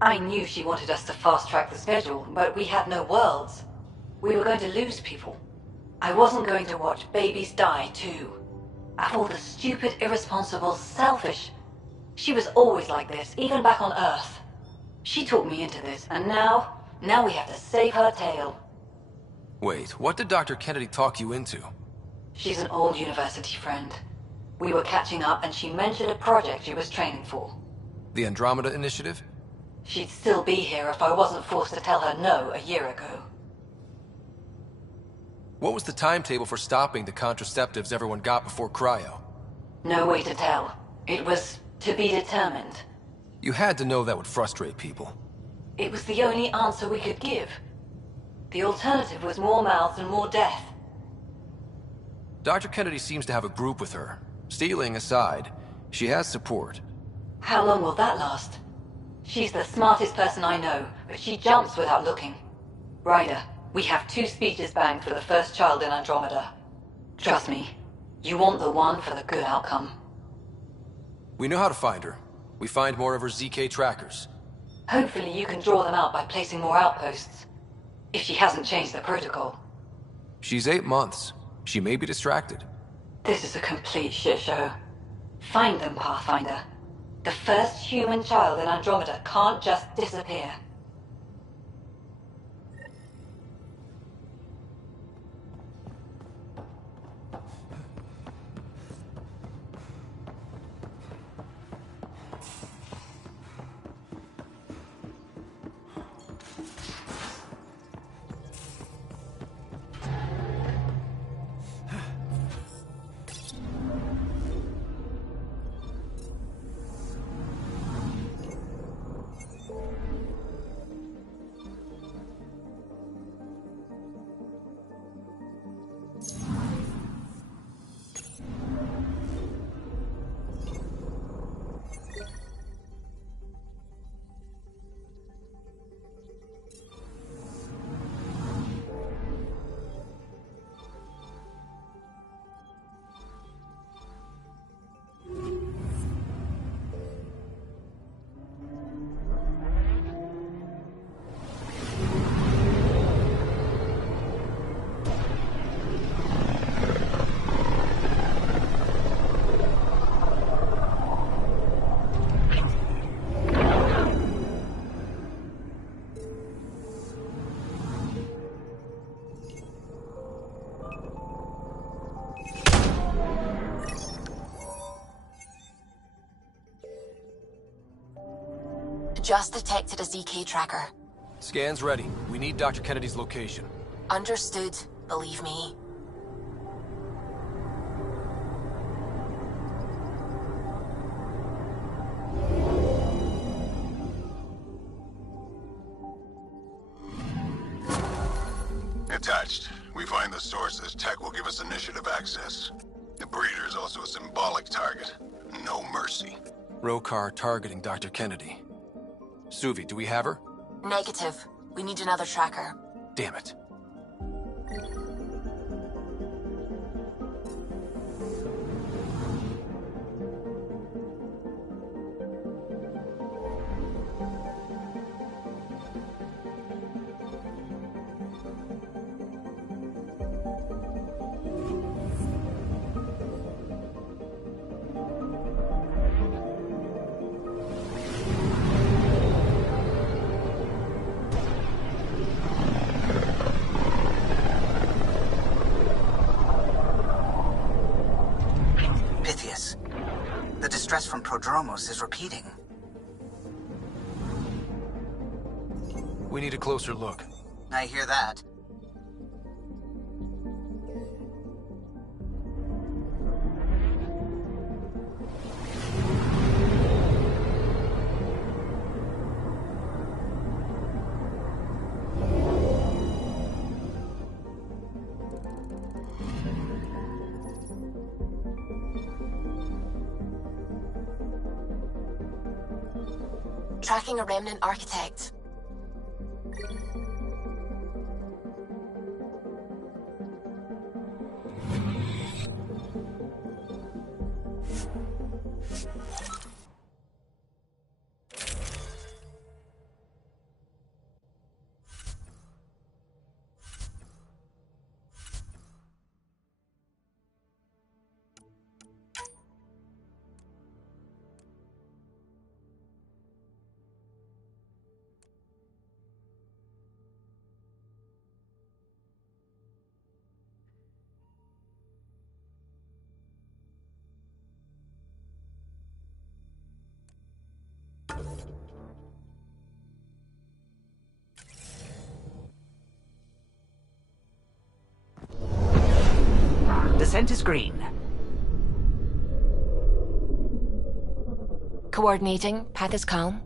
I knew she wanted us to fast-track the schedule, but we had no worlds. We were going to lose people. I wasn't going to watch babies die, too. Of all the stupid, irresponsible, selfish... She was always like this, even back on Earth. She talked me into this, and now we have to save her tail. Wait, what did Dr. Kennedy talk you into? She's an old university friend. We were catching up, and she mentioned a project she was training for. The Andromeda Initiative? She'd still be here if I wasn't forced to tell her no a year ago. What was the timetable for stopping the contraceptives everyone got before cryo? No way to tell. It was to be determined. You had to know that would frustrate people. It was the only answer we could give. The alternative was more mouths and more death. Dr. Kennedy seems to have a group with her. Stealing aside, she has support. How long will that last? She's the smartest person I know, but she jumps without looking. Ryder, we have 2 speeches banked for the first child in Andromeda. Trust me, you want the one for the good outcome. We know how to find her. We find more of her ZK trackers. Hopefully you can draw them out by placing more outposts. If she hasn't changed the protocol. She's 8 months. She may be distracted. This is a complete shit show. Find them, Pathfinder. The first human child in Andromeda can't just disappear. just detected a ZK tracker. Scan's ready. We need Dr. Kennedy's location. Understood, believe me. Attached. We find the sources. Tech will give us initiative access. The breeder is also a symbolic target. No mercy. Rokar targeting Dr. Kennedy. Suvi, do we have her? Negative. We need another tracker. Damn it. Pythias. The distress from Prodromos is repeating. We need a closer look. I hear that. Tracking a remnant architect. Descent is green. Coordinating. Path is calm.